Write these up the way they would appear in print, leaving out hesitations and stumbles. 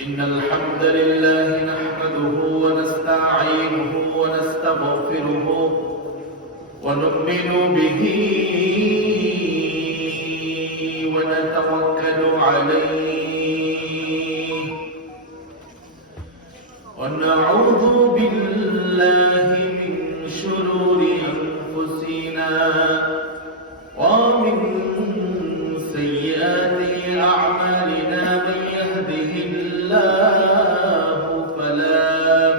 إن الحمد لله نحمده ونستعينه ونستغفره ونؤمن به ونتوكل عليه ونعوذ بالله من شرور أنفسنا ومن سيئات أعمالنا من يهده الله فلا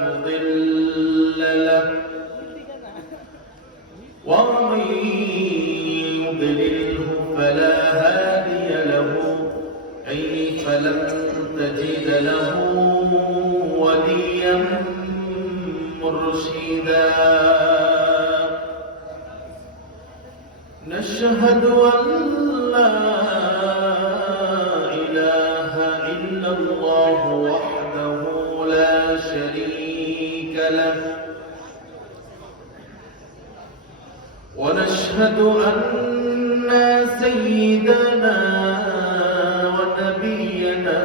مضل له ومن يضلله فلا هادي له أي فلن تجد له وليا مرشدا نشهد أن لا إله إلا الله وحده لا شريك له ونشهد أن سيدنا ونبينا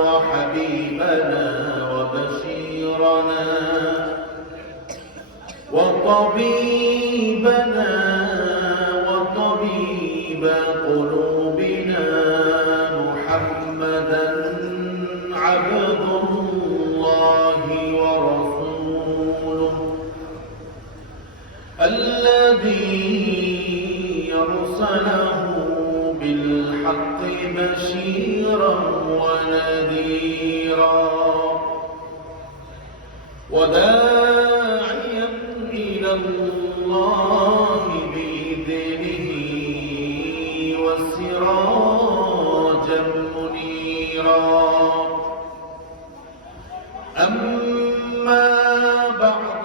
وحبيبنا وبشيرنا وطبيبنا وطبيب قلوبنا محمدا عبد الله ورسوله الذي أرسله بالحق بشيرا ونذيرا وداعيا إلى الله بإذنه وسراجا منيرا أما بعد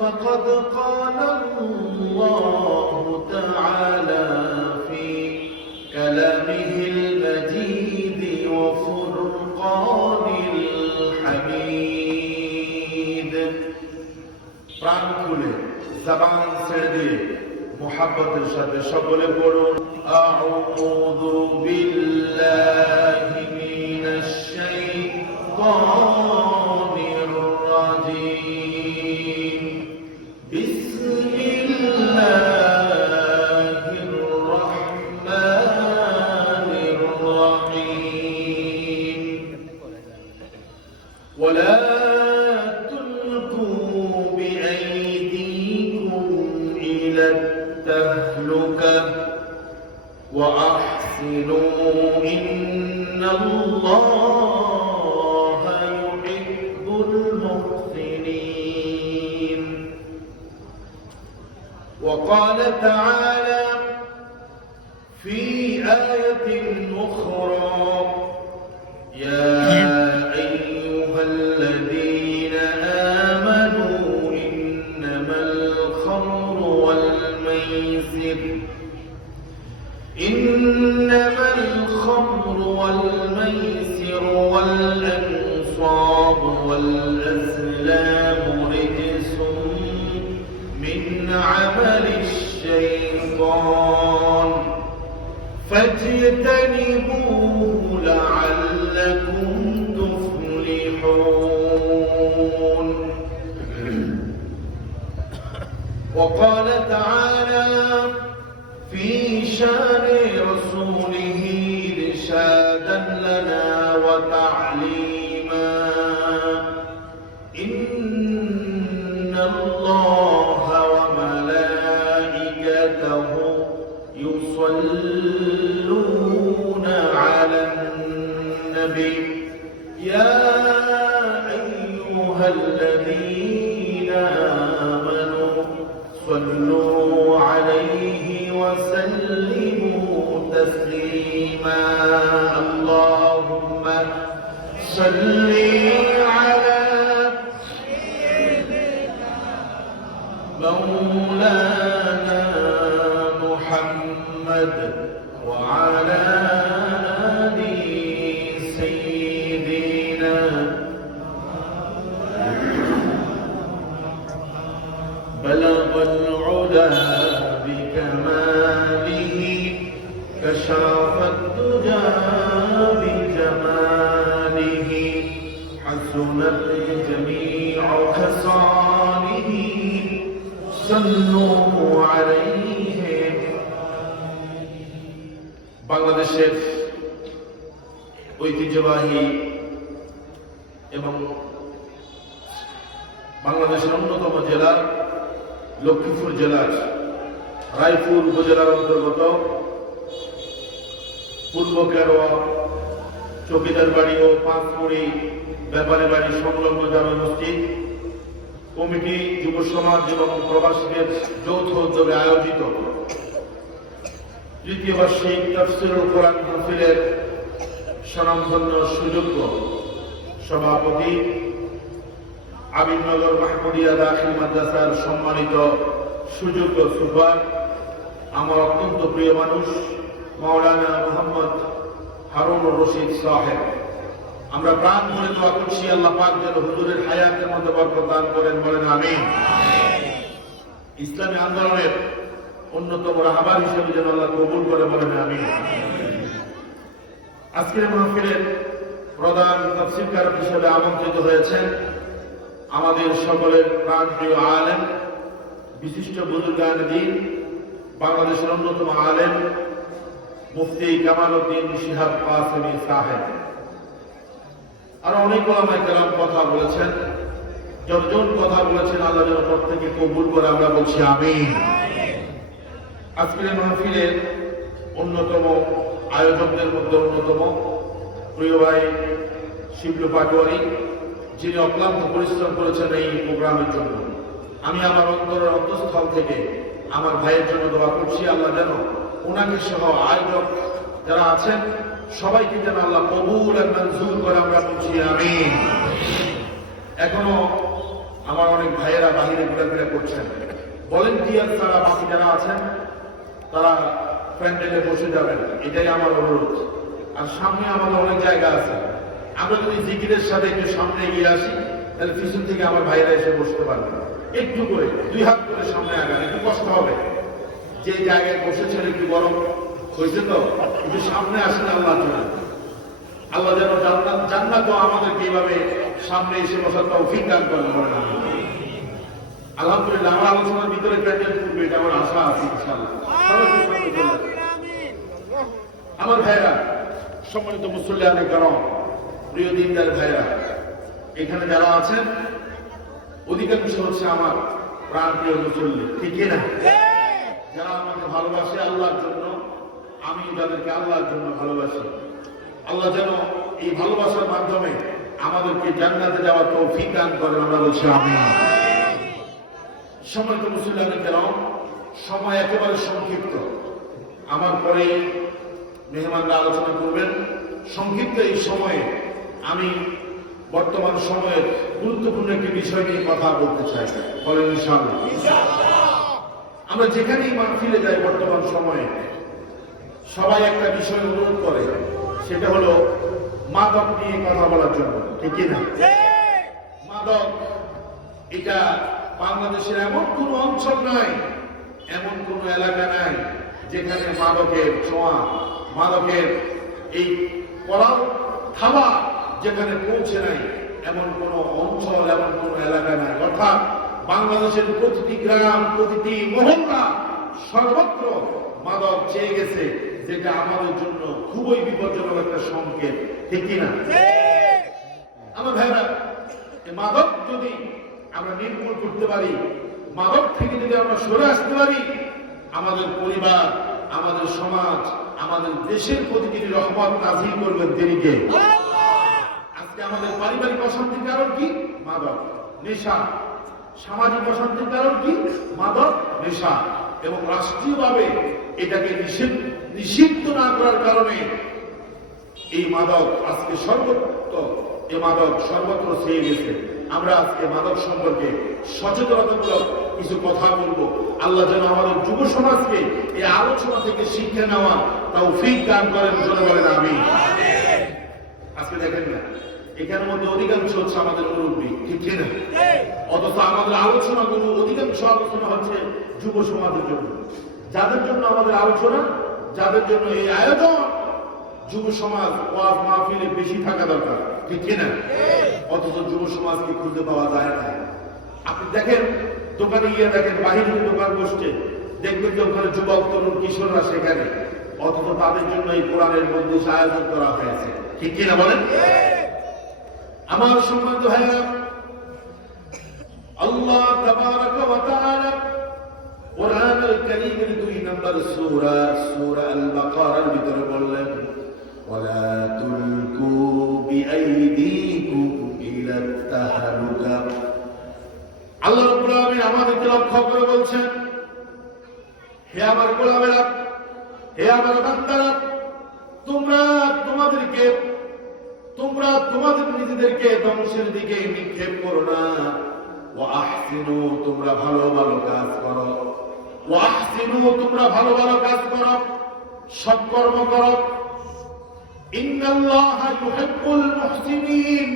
فقد قال الله تعالى في كلامه المجيد وفرقان الحميد প্রাণ খুলে জবান ছেড়ে দিয়ে মুহাব্বতের সাথে সকলে পড়ুন আউযু বিল্লাহি মিনাশ শাইতানির রাজীম বিসমিল্লাহির রাহমানির রাহিম ওয়ালা التهلكة وأحسنوا إن الله يحب المحسنين وقال تعالى في آية أخرى يا أيها الذين آمنوا إنما الخمر والميسر والأنصاب والأزلام رجس من عمل الشيطان فاجتنبوه لعلكم تفلحون وقال تعالى في شان رسوله إرشادا لنا وتعليما إن الله وملائكته يصلون على النبي يا أيها الذين آمنوا صلوا عليه وسلموا تسليما اللهم صل على مولانا محمد وعلى آل سيدنا بلغ العلا بكماله كشف الدجى بجماله حسنت جميع خصاله صلوا عليه বাংলাদেশের ঐতিহ্যবাহী এবং বাংলাদেশের অন্যতম জেলা লক্ষ্মীপুর জেলার রায়পুর উপজেলার অন্তর্গত পূর্ব কেরোয়া চৌকিদার বাড়ি ও পাঁচপুরি ব্যাপারী বাড়ি সংলগ্ন জামে মসজিদ কমিটি, যুব সমাজ এবং প্রবাসীদের যৌথ উদ্যোগে আয়োজিত তৃতীয় বার্ষিক তাফসীরুল কোরআন মাহফিলের স্বনামধন্য সুযোগ্য সভাপতি আমিননগর মাহমুদিয়া দাখিল মাদ্রাসার সম্মানিত সুযোগ্য সুপার, আমার অত্যন্ত প্রিয় মানুষ মাওলানা মোহাম্মদ হারুনুর রশিদ সাহেব, আমরা প্রাণ ভরে দোয়া করছি আল্লাহ পাক যেন হুজুরের হায়াতের মধ্যে বরকত দান করেন, বলেন আমিন। ইসলামী আন্দোলনের অন্যতম রাহবার হিসেবে যেন আল্লাহ কবুল করে, বলেন আমিন। আজকের মাহফিলের প্রধান তাফসীরকার হিসেবে আমন্ত্রিত হয়েছেন আমাদের সকলের প্রাণপ্রিয় আলেম, বিশিষ্ট বুজুর্গানে দ্বীন, বাংলাদেশের অন্যতম আলেম মুফতি কামাল উদ্দিন শিহাব কাসেমী সাহেব। আর অনেক ওলামায়ে কেরাম কথা বলেছেন, যতজন কথা বলেছেন আল্লাহ যেন প্রত্যেকে কবুল করে, আমরা বলছি আমিন। আজকের মাহফিলের অন্যতম আয়োজকদের মধ্যে অন্যতম প্রিয় ভাই শিবলু পাটোয়ারি, যিনি অক্লান্ত পরিশ্রম করেছেন এই প্রোগ্রামের জন্য। আমি আমার অন্তরের অন্তঃস্থল থেকে আমার ভাইয়ের জন্য দোয়া করছি, আল্লাহ যেন ওনাকে সহ আয়োজক যারা আছেন সবাইকে যেন আল্লাহ কবুল আর মঞ্জুর করে, আমরা বলছি আমিন। এখনো আমার অনেক ভাইয়েরা বাহিরে ঘোরাফেরা করছেন, ভলেন্টিয়ার ছাড়া বাকি যারা আছেন তারা প্যান্ডেলে বসে যাবেন, এটাই আমার অনুরোধ। আর সামনে আমাদের অনেক জায়গা আছে, আমরা যদি জিকিরের সাথে একটু সামনে এগিয়ে আসি তাহলে পিছন থেকে আমার ভাইরা এসে বসতে পারবে, একটু করে দুই হাত করে সামনে আগান, একটু কষ্ট হবে। যে জায়গায় বসেছেন একটু গরম হয়েছে তো একটু সামনে আসেন, আল্লাহ যেন জান্নাত আমাদেরকে এইভাবে সামনে এসে বসার তৌফিক দান করেন, বলেন আমিন। আলহামদুলিল্লাহ আমার আলোচনার ভিতরে প্যান্ডেল করবে, এটা আমার আশা আছে ইনশাআল্লাহ। আমার ভাইরা, সম্মানিত মুসল্লিয়ানে কেরাম, প্রিয় দিনদার ভাইরা, এখানে যারা আছেন অধিকাংশ হচ্ছে আমার প্রাণ প্রিয় মুসল্লি, ঠিক না? যারা আমাকে ভালোবাসে আল্লাহর জন্য, আমি যাদেরকে আল্লাহর জন্য ভালোবাসি। আল্লাহ যেন এই ভালোবাসার মাধ্যমে আমাদেরকে জান্নাতে যাওয়ার তৌফিক দান করেন, আমরা বলছি আমিন। সম্মানিত মুসল্লিয়ানে কেরাম, সময় একেবারে সংক্ষিপ্ত, আমার পরে মেহমানরা আলোচনা করবেন। সংক্ষিপ্ত এই সময়ে আমি বর্তমান সময়ের গুরুত্বপূর্ণ একটি বিষয় নিয়ে কথা বলতে চাই, বলেন ইনশাআল্লাহ। আমরা যেখানেই মাহফিলে যাই বর্তমান সময়ে সবাই একটা বিষয় অনুরোধ করে, সেটা হলো মাদক নিয়ে কথা বলার জন্য, ঠিক না? মাদক এটা বাংলাদেশের এমন কোন অঞ্চল নাই, এমন কোন এলাকা নাই যেখানে মাদকের ছোঁয়া, মাদকের এই পড়াও থাবা যেখানে পৌঁছে নাই, এমন কোন অঞ্চল, এমন কোন এলাকা নাই। অর্থাৎ বাংলাদেশের প্রতিটি গ্রাম, প্রতিটি মহল্লা, সর্বত্র মাদক চেয়ে গেছে, যেটা আমাদের জন্য খুবই বিপজ্জনক একটা সংকেত, ঠিক কিনা? আমার ভাইরা, মাদক যদি আমরা নির্মূল করতে পারি, মাদক থেকে যদি আমরা সরে আসতে পারি, আমাদের পরিবার, আমাদের সমাজ, আমাদের দেশের প্রতিটি রহমত নাযিল করবেন তিনিকে। আজকে আমাদের পারিবারিক অশান্তির কারণ কি? মাদক, নেশা। সামাজিক অশান্তির কারণ কি? মাদক, নেশা। এবং রাষ্ট্রীয়ভাবে এটাকে নিষিদ্ধ না করার কারণে এই মাদক আজকে সর্বত্র ছেয়ে গেছে। আমরা আজকে মাদক সম্পর্কে সচেতনতামূলক কিছু কথা বলবো। আল্লাহ যেন আমাদের যুব সমাজকে এই আলোচনা থেকে শিক্ষা নেওয়া তৌফিক দান করেন, জোরে বলেন আমিন। আজকে দেখেন না, এখানের মধ্যে অধিকাংশ হচ্ছে আমাদের মুরব্বী, ঠিক না? অথচ আমাদের আলোচনাগুলো অধিকাংশ আলোচনা হচ্ছে যুব সমাজের জন্য। যাদের জন্য আমাদের আলোচনা, যাদের জন্য এই আয়োজন, যুব সমাজ ওয়াজ মাহফিলে বেশি থাকা দরকার, ঠিক না? অথচ যুব সমাজকে খুঁজে পাওয়া যায় না। আপনি দেখেন, দোকানে গিয়ে দেখেন, বাহিরে দোকান বসছে, দেখবেন যে ওখানে যুবক তরুণ কিশোররা সেখানে, অথচ তাদের জন্য এই কোরআনের মজলিস আয়োজন করা হয়েছে। ঠিক কিনা বলেন? আমার সম্মানিত ভাইরা, আল্লাহ তাবারাকা ওয়া তাআলা কোরআনুল কারীমের 2 নম্বর সূরা সূরা আল বাকারার ভিতরে বললেন, ওয়ালা তুলকু বিআইদিকুম ইলা তাহলুকা। আল্লাহ রাব্বুল আলামিন আমাদেরকে লক্ষ্য করে বলছেন, হে আমার গোলামেরা, হে আমার বান্দারা, তোমরা তোমাদের নিজেদেরকে ধ্বংসের দিকে নিক্ষেপ করো না। ওয়া আহসিনু, তোমরা ভালো ভালো কাজ করো। ওয়া আহসিনু, তোমরা ভালো ভালো কাজ করো, সৎকর্ম করো। ইন্নাল্লাহা ইউহিব্বুল মুহসিনিন,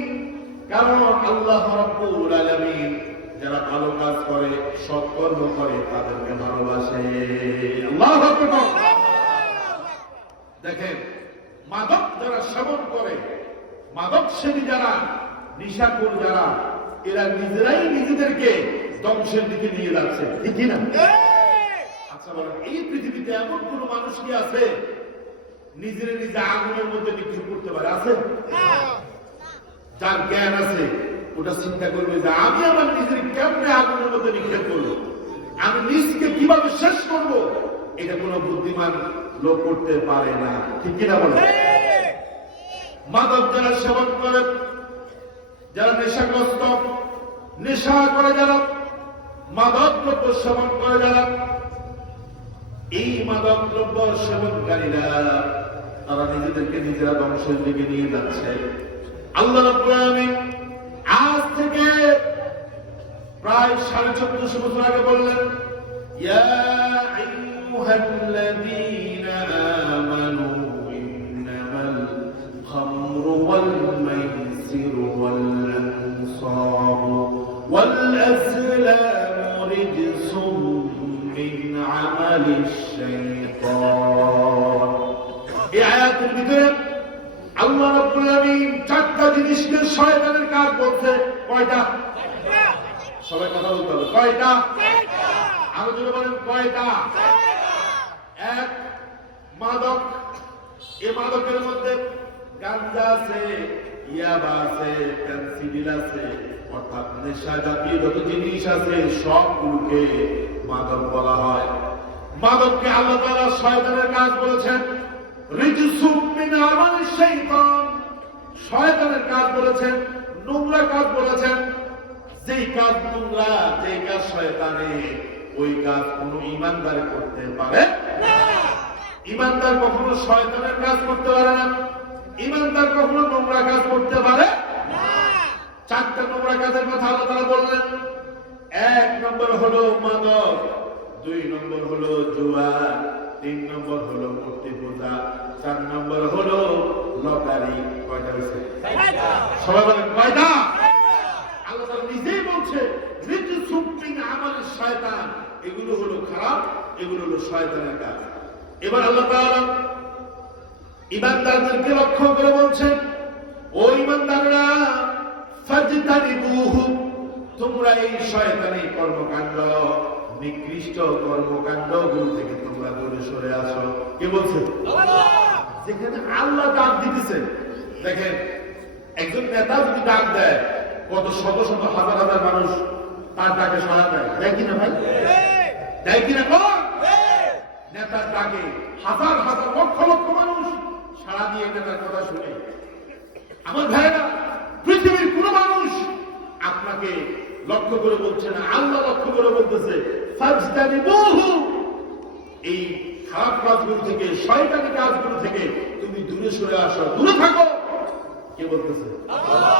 কারণ আল্লাহ রাব্বুল আলামিন যারা ভালো কাজ করে, সৎকর্ম করে, তাদেরকে ভালোবাসে। আল্লাহু আকবার। দেখেন, মাদক যারা সেবন করে, মাদক সেবী যারা, নিশাখোর যারা, এরা নিজেরাই নিজেদেরকে ধ্বংসের দিকে নিয়ে যাচ্ছে। ঠিক কিনা? আচ্ছা বলেন, এই পৃথিবীতে এমন কোন মানুষ কি আছে নিজের নিজে আগুনের মধ্যে নিক্ষেপ করতে পারে? আছে? যার জ্ঞান আছে ওটা চিন্তা করবে যে আমি আমার নিজের কেমনে আগুনের মধ্যে নিক্ষেপ করবো, আমি নিজকে কিভাবে শেষ করব, এটা কোনো বুদ্ধিমান লোক করতে পারে না। ঠিক কিনা বলেন? মাদক যারা সেবন করে, যারা নেশাগ্রস্ত, নেশা করে যারা, মাদক দ্রব্য সেবন করে যারা, এই মাদক দ্রব্য সেবনকারীরা তারা নিজেদেরকে নিজেরা ধ্বংসের দিকে নিয়ে যাচ্ছে। আল্লাহ রাব্বুল আলামিন আজ থেকে প্রায় 1450 বছর আগে বললেন, ইয়া আইয়ুহাল্লাযীনা আমানু ইন্নামাল খামরু ওয়াল মাইসিরু ওয়াল আনসাবু ওয়াল আজলামু রিজসুম মিন আমালিশ শাইতান। এই আয়াতের ভিতরে আল্লাহ রাব্বুল আলামিন 4টা জিনিসকে শয়তানের কাজ বলছে। কয়টা? সবাই কথা বলতে হবে। কয়টা? আরো জোরে বলেন, কয়টা? এক, মাদক। এই মাদকের মধ্যে গাঁজা আছে, ইয়াবা আছে, পেন্সিডিল আছে, অর্থাৎ নেশা জাতীয় যত জিনিস আছে সবগুলোকে মাদক বলা হয়। মাদককে আল্লাহ তাআলা শয়তানের কাজ বলেছেন। রিজসুম মিন আমালিশ শাইতান, শয়তানের কাজ বলেছেন, নোংরা কাজ বলেছেন। যেই কাজ নোংরা, যেই কাজ শয়তানি, ওই কাজ কোন ঈমানদার করতে পারে না। ঈমানদার কখনো শয়তানের কাজ করতে পারে না, ঈমানদার কখনো নোংরা কাজ করতে পারে না। 4টা নোংরা কাজের কথা আল্লাহ তাআলা বললেন। 1 নম্বর হলো মাদক, 2 নম্বর হলো জুয়া, 3 নম্বর হলো মূর্তি পূজা, 4 নম্বর হলো লটারি। কয়টা হয়েছে? সবাই বলেন কয়টা? আল্লাহ তাআলা নিজেই বলছে রিজসুম মিন আমালিশ শায়তান, এগুলো হলো খারাপ, এগুলো হলো শয়তানের কাজ। এবার আল্লাহ তাআলা ঈমানদারদেরকে লক্ষ্য করে বলছেন, ও ঈমানদাররা, ফাজতানিবুহু, তোমরা এই শয়তানি কর্মকাণ্ড, নিকৃষ্ট কর্মকাণ্ডগুলো থেকে তোমরা দূরে সরে আসো। কে বলছে? আল্লাহ। যেখানে আল্লাহ ডাক দিতেছেন, দেখেন একজন নেতা যদি ডাক দেয়, কত শত শত হাজার হাজার মানুষ তার ডাকে সাড়া দেয়। দেয় কিনা ভাই? দেয় কিনা? নেতার ডাকে হাজার হাজার লক্ষ লক্ষ মানুষ সাড়া দিয়ে নেতার কথা শুনে। আমার ভাইরা, পৃথিবীর কোন মানুষ আপনাকে লক্ষ্য করে বলছে না, আল্লাহ লক্ষ্য করে বলতেছে ফাজতানিবুহু, এই খারাপ কাজগুলো থেকে, শয়তানি কাজগুলো থেকে তুমি দূরে সরে আসো, দূরে থাকো। কে বলতেছে? আল্লাহ।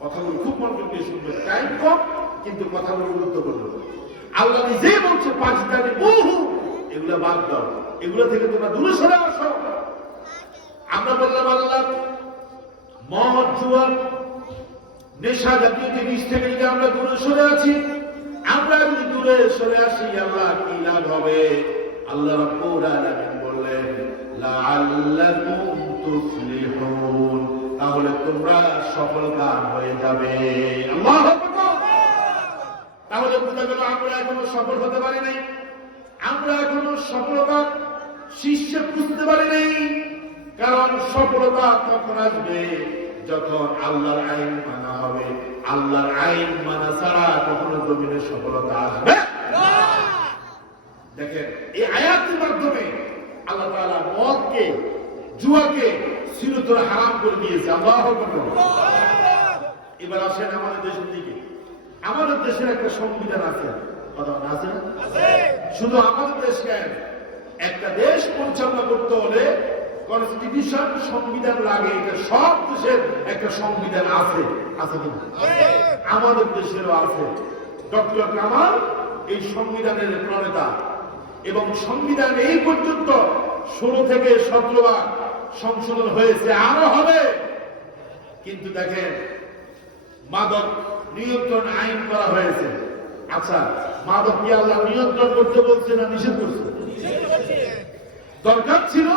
কথাগুলো খুব মনোযোগ দিয়ে শুনবেন, টাইম কম কিন্তু কথাগুলো গুরুত্বপূর্ণ। আল্লাহ নিজেই বলছে ফাজতানিবুহু, এগুলো বাদ দাও, এগুলো থেকে তোমরা দূরে সরে আসো। আমরা বললাম আল্লাহ মদ, জুয়া, নেশা জাতীয় জিনিস থেকে যদি আমরা দূরে সরে আছি, আমরা যদি দূরে সরে আসি, আল্লাহ কি লাভ হবে? আল্লাহ রাব্বুল আলামিন বললেন, লাআল্লাকুম তুফলিহুন, তাহলে তোমরা সফলতা হয়ে যাবে। আল্লাহু আকবার। তাহলে বোঝা গেল আমরা এখনো সফল হতে পারি নাই, আমরা এখনো সফলতার শীর্ষে পুজতে পারি নাই। কারণ সফলতা তখন আসবে যখন আল্লাহর আইন মানা হবে। আল্লাহর আইন মানা ছাড়া কখনো জমিনে সফলতা আসবে না। দেখেন এই আয়াতের মাধ্যমে আল্লাহ তাআলা মদকে, জুয়াকে চিরতরে হারাম করে দিয়েছে। আল্লাহু আকবার। এবার আসেন আমাদের দেশের দিকে। আমাদের দেশের একটা সংবিধান আছে, কথা আছে না? শুধু আমাদের দেশ কেন, একটা দেশ পরিচালনা করতে হলে কনস্টিটিউশন, সংবিধান লাগে। এটা সব দেশের একটা সংবিধান আছে, আছে কিনা? আমাদের দেশেরও আছে। ডক্টর কামাল এই সংবিধানের প্রণেতা, এবং সংবিধান এই পর্যন্ত 16 থেকে 17 বার সংশোধন হয়েছে, আরো হবে। কিন্তু দেখেন মাদক নিয়ন্ত্রণ আইন করা হয়েছে। আচ্ছা, মাদক কি আল্লাহ নিয়ন্ত্রণ করতে বলছে না নিষেধ করছে? দরকার ছিল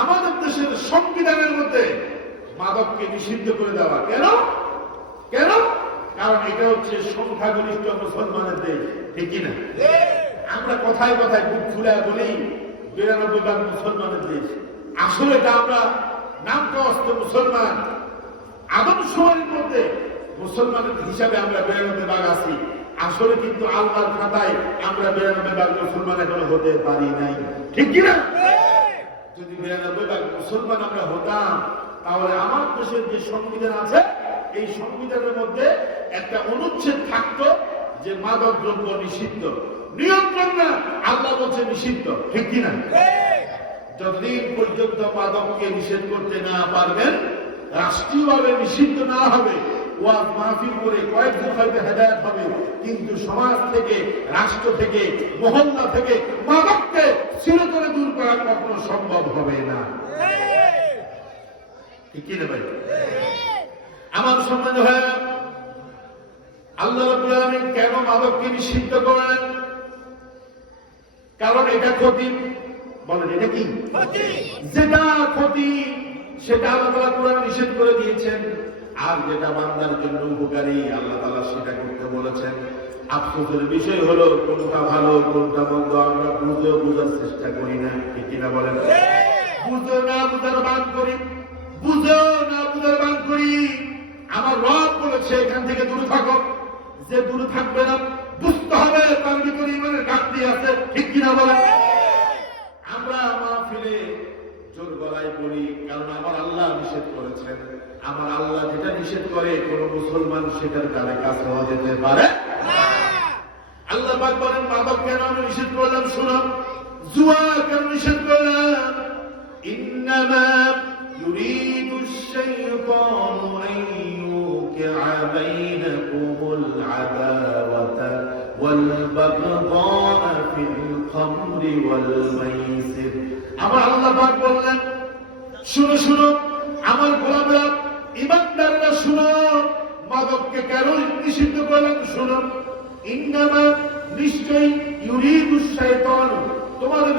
আমাদের দেশের সংবিধানের মধ্যে মাদককে নিষিদ্ধ করে দেওয়া। কেন? কেন? কারণ এটা হচ্ছে সংখ্যাগরিষ্ঠ মুসলমানের দেশ, ঠিক কিনা? আমরা কথায় কথায় বুক ফুলে বলি 92% মুসলমানের দেশ। আসলে এটা আমরা নামটা অস্ত মুসলমান, আদমশুমারির মধ্যে মুসলমানের হিসাবে আমরা 92% আছি। আসলে কিন্তু আল্লাহর খাতায় আমরা 92% মুসলমান এখনো হতে পারি নাই, ঠিক কিনা? যদি 92% মুসলমান আমরা হতাম, তাহলে আমার দেশের যে সংবিধান আছে, এই সংবিধানের মধ্যে একটা অনুচ্ছেদ থাকতো যে মাদক দ্রব্য নিষিদ্ধ। নিয়ন্ত্রণ না, আল্লাহ বলছে নিষিদ্ধ, ঠিক কিনা? যতদিন পর্যন্ত মাদককে নিষেধ করতে না পারবেন, রাষ্ট্রীয়ভাবে নিষিদ্ধ না হবে, ওয়াজ মাহফিল করে কয়েকজন হয়তো হেদায়েত হবে, কিন্তু সমাজ থেকে, রাষ্ট্র থেকে, মহল্লা থেকে মাদককে চিরতরে দূর করা কখনো সম্ভব হবে না, ঠিক কিনা ভাই? আমার সম্মান হয়, আল্লাহ রাব্বুল আলামিন কেন মাদককে নিষিদ্ধ করেন? কারণ এটা ক্ষতি। বলেন এটা কি ক্ষতি? যেটা ক্ষতি সেটা আল্লাহ তাআলা কোরআনে নিষেধ করে দিয়েছেন, আর যেটা বান্দার জন্য উপকারী আল্লাহ তাআলা সেটা করতে বলেছেন। আফসোসের বিষয় হলো কোনটা ভালো কোনটা মন্দ আমরা বোঝার চেষ্টা করি না, ঠিক কিনা বলেন? বুঝো না বুঝার বান করি, বুঝো না বুঝার বান করি। আমার রব বলেছে এখান থেকে দূরে থাকো, যে দূরে থাকবে না বুঝতে হবে তার ভিতরে ইমানের ঘাটতি আছে, ঠিক কিনা বলেন? আমরা মাহফিলে জোর গলায় বলি, কারণ আমার আল্লাহ নিষেধ করেছেন। আমার আল্লাহ যেটা নিষেধ করে কোন মুসলমান সেটার দ্বারা কাজ হওয়া যেতে পারে না। আল্লাহ পাক বলেন মাদক কেন আমি নিষেধ করলাম শুনো, জুয়া কেন নিষেধ করলাম? ইন্নামা ইউরিদু শাইতানু আন ইউকিআ বাইনাকুমুল আদাওয়াতা ওয়াল বাগদাআ ফিল খামরি ওয়াল মাইসির। আমার আল্লাহ পাক বললেন শুনো শুনো আমার গোলামেরা, ইমানদাররা শুনো, মাদককে কেন নিষিদ্ধ করলাম শুনো। ইন্নামা নিশ্চয়ই ইউরিদু শাইতান, তোমাদের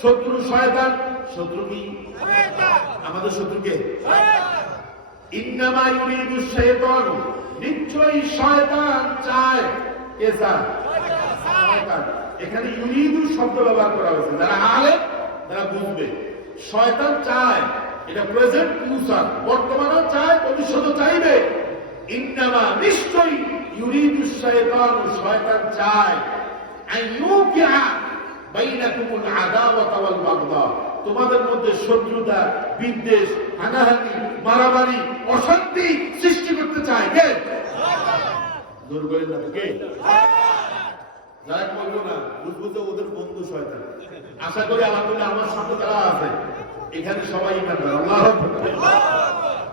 শত্রু শয়তান। শত্রু কি? আমাদের শত্রুকে ইন্নামা ইউরিদু শাইতান, নিশ্চয়ই শয়তান চায়। কে চায়? শয়তান। এখানে ইউরিদু শব্দ ব্যবহার করা হয়েছে, যারা আলেম তারা বুঝবে। শয়তান চায়, এটা প্রেজেন্ট ফিউচার, বর্তমানেও চায়, ভবিষ্যতেও চাইবে। ইন্নামা নিশ্চয়ই ইউরিদু শাইতান, শয়তান চায় আইয়ুকিআ বাইনাকুমুল আদাওয়াতা ওয়াল বাগদা, তোমাদের মধ্যে শত্রুতা, বিদ্বেষ, হানাহানি, মারামারি, অশান্তি সৃষ্টি করতে চায়। কে? দূর করেন না কে? যারা বলবো না বুঝবো তো ওদের বন্ধু শয়তান। আশা করি আলহামদুলিল্লাহ আমার সাথে যারা আছে এখানে সবাই ইমান করে। আল্লাহু আকবার।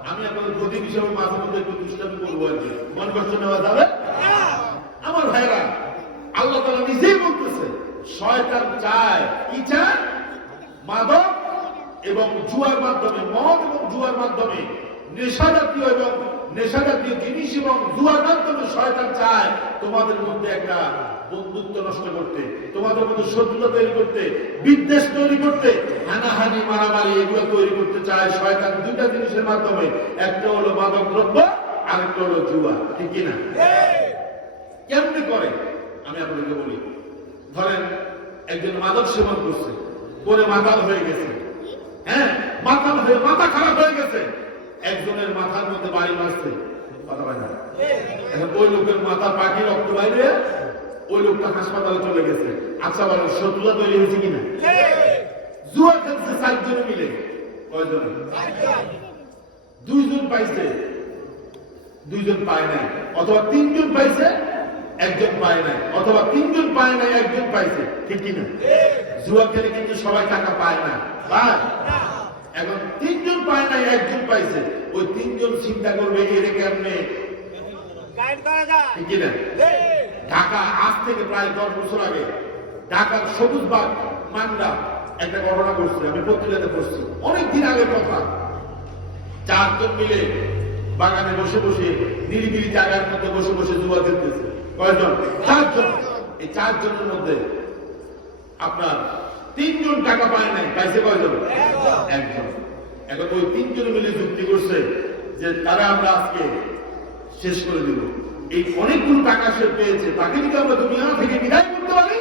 আমি আপনাদের প্রতীক হিসেবে মাঝে মধ্যে একটু দুষ্টামি করবো আর কি, মন কষ্ট নেওয়া যাবে আমার ভাইরা। আল্লাহ তাআলা নিজেই বলতেছে শয়তান চায়, কি চায়? মাদক এবং জুয়ার মাধ্যমে, মদ এবং জুয়ার মাধ্যমে, নেশা জাতীয় এবং নেশা জাতীয় জিনিস এবং জুয়ার মাধ্যমে শয়তান চায় তোমাদের মধ্যে একটা বন্ধুত্ব নষ্ট করতে, তোমাদের মধ্যে শত্রুতা তৈরি করতে, বিদ্বেষ তৈরি করতে, হানাহানি মারামারি এগুলো তৈরি করতে চায় শয়তান দুইটা জিনিসের মাধ্যমে। একটা হলো মাদক দ্রব্য, আরেকটা হলো জুয়া। ঠিক কিনা? কেমনি করে আমি আপনাদেরকে বলি। ধরেন একজন মাদক সেবন করছে, করে মাতাল হয়ে গেছে, হ্যাঁ মাতাল হয়ে মাথা খারাপ হয়ে গেছে, একজনের মাথার মধ্যে বাড়ি মারছে, কথা হয় না। এখন ওই লোকের মাথা পাখি রক্ত বাইরে, ওই লোকটা হাসপাতালে চলে গেছে। আচ্ছা বলো শত্রুতা তৈরি হয়েছে কিনা? জুয়া খেলছে 4 জন মিলে, কয়জন? 2 জন পাইছে, 2 জন পায় নাই, অথবা 3 জন পাইছে, 1 জন পায় নাই, অথবা 3 জন পায় নাই, 1 জন পাইছে। ঠিক কিনা? জুয়া খেলে কিন্তু সবাই টাকা পায় না, পায়। এখন 3 জন পায় নাই, 1 জন পাইছে, ওই 3 জন চিন্তা করবে এরে কেমনে ঠিক কিনা? ঢাকা আজ থেকে প্রায় 10 বছর আগে ঢাকার সবুজবাগ মান্ডা একটা ঘটনা করছে, আমি পত্রিকাতে পড়ছি, অনেকদিন আগের কথা। 4 জন মিলে বাগানে বসে বসে নিরিবিলি জায়গার মধ্যে বসে বসে জুয়া খেলতেছে। কয়জন? 4 জন। এই 4 জনের মধ্যে আপনার 3 জন টাকা পায় নাই, পাইছে কয়জন? 1 জন। এখন ওই 3 জন মিলে যুক্তি করছে যে তারা আমরা আজকে শেষ করে দিব। এই অনেকগুলো টাকা সে পেয়েছে, তাকে যদি আমরা দুনিয়া থেকে বিদায় করতে পারি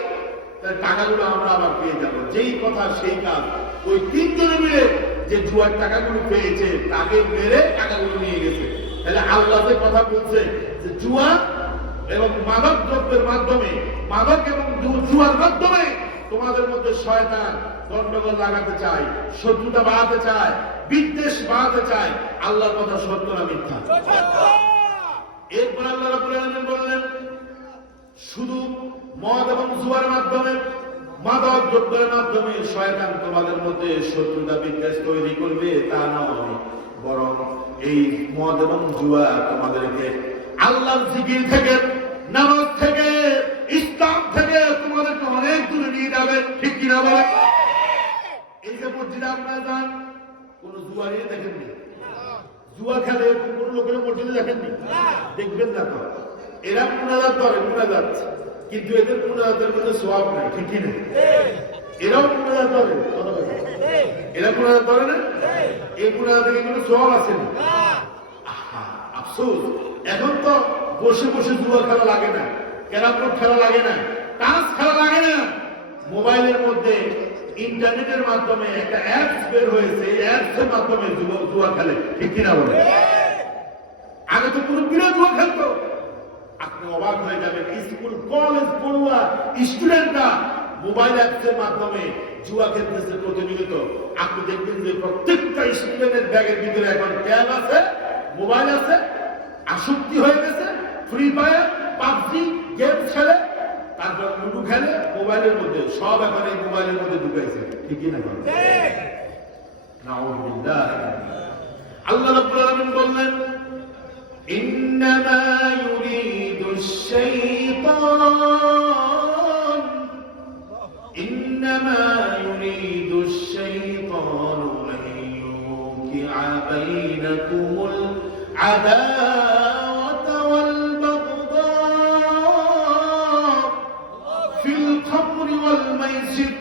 তাহলে টাকাগুলো আমরা আবার পেয়ে যাব। যেই কথা সেই কাজ। ওই 3 জন মিলে যে জুয়ার টাকাগুলো পেয়েছে তাকে মেরে টাকাগুলো নিয়ে গেছে। তাহলে আল্লাহ যে কথা বলছে যে জুয়া এবং মাদক দ্রব্যের মাধ্যমে, মাদক এবং জুয়ার মাধ্যমে তোমাদের মধ্যে শয়তান গন্ডগোল লাগাতে চায়, শত্রুতা বাড়াতে চায়, বিদ্বেষ বাড়াতে চায়। আল্লাহর কথা সত্য না মিথ্যা? এরপর আল্লাহ রাব্বুল আলামিন বললেন শুধু মদ এবং জুয়ার মাধ্যমে, মাদক দ্রব্যের মাধ্যমে শয়তান তোমাদের মধ্যে শত্রুতা বিদ্বেষ তৈরি করবে তা নয়, বরং এই মদ এবং জুয়া তোমাদেরকে আল্লাহর জিকির থেকে, নামাজ থেকে, ইসলাম থেকে তোমাদেরকে অনেক দূরে নিয়ে যাবে। ঠিক কিনা বলে? এই যে মসজিদে আপনারা যান, কোন জুয়ারি দেখেননি? জুয়া খেলে কোন লোকের মসজিদে দেখেননি? দেখবেন না তো। এরা মুনাজাত করে, মুনাজাত, কিন্তু এদের মুনাজাতের মধ্যে সওয়াব নাই। ঠিক কিনা? এরাও মুনাজাত করে, এরা মুনাজাত করে না? এই মুনাজাত থেকে কোনো সওয়াব আছে না। আফসোস, এখন তো বসে বসে জুয়া খেলা লাগে না, ক্যারাম বোর্ড খেলা লাগে না, তাস খেলা লাগে না। মোবাইলের মধ্যে ইন্টারনেটের মাধ্যমে একটা অ্যাপস বের হয়েছে, এই অ্যাপসের মাধ্যমে জুয়া খেলে। ঠিক কিনা বলে? আগে তো পুরো বিরাট জুয়া খেলতো। আপনি অবাক হয়ে যাবেন, স্কুল কলেজ পড়ুয়া স্টুডেন্টরা মোবাইল অ্যাপসের মাধ্যমে জুয়া খেলতেছে প্রতিনিয়ত। আপনি দেখবেন যে প্রত্যেকটা স্টুডেন্টের ব্যাগের ভিতরে এখন ট্যাব আছে, মোবাইল আছে, আসক্তি হয়ে গেছে। ফ্রি ফায়ার, পাবজি গেম খেলে, তারপর লুডু খেলে মোবাইলের মধ্যে। সব এখন এই মোবাইলের মধ্যে ঢুকাইছে। ঠিক না? নাউযুবিল্লাহ। আল্লাহ রাব্বুল আলামিন বললেন ইন্নামা ইউরিদুশ শাইতান, ইন্নামা ইউরিদুশ শাইতানু আন ইউকিআ বাইনাকুমুল আদাওয়াতা ওয়াল বাগদা ফিল খামরি ওয়াল মাইসির।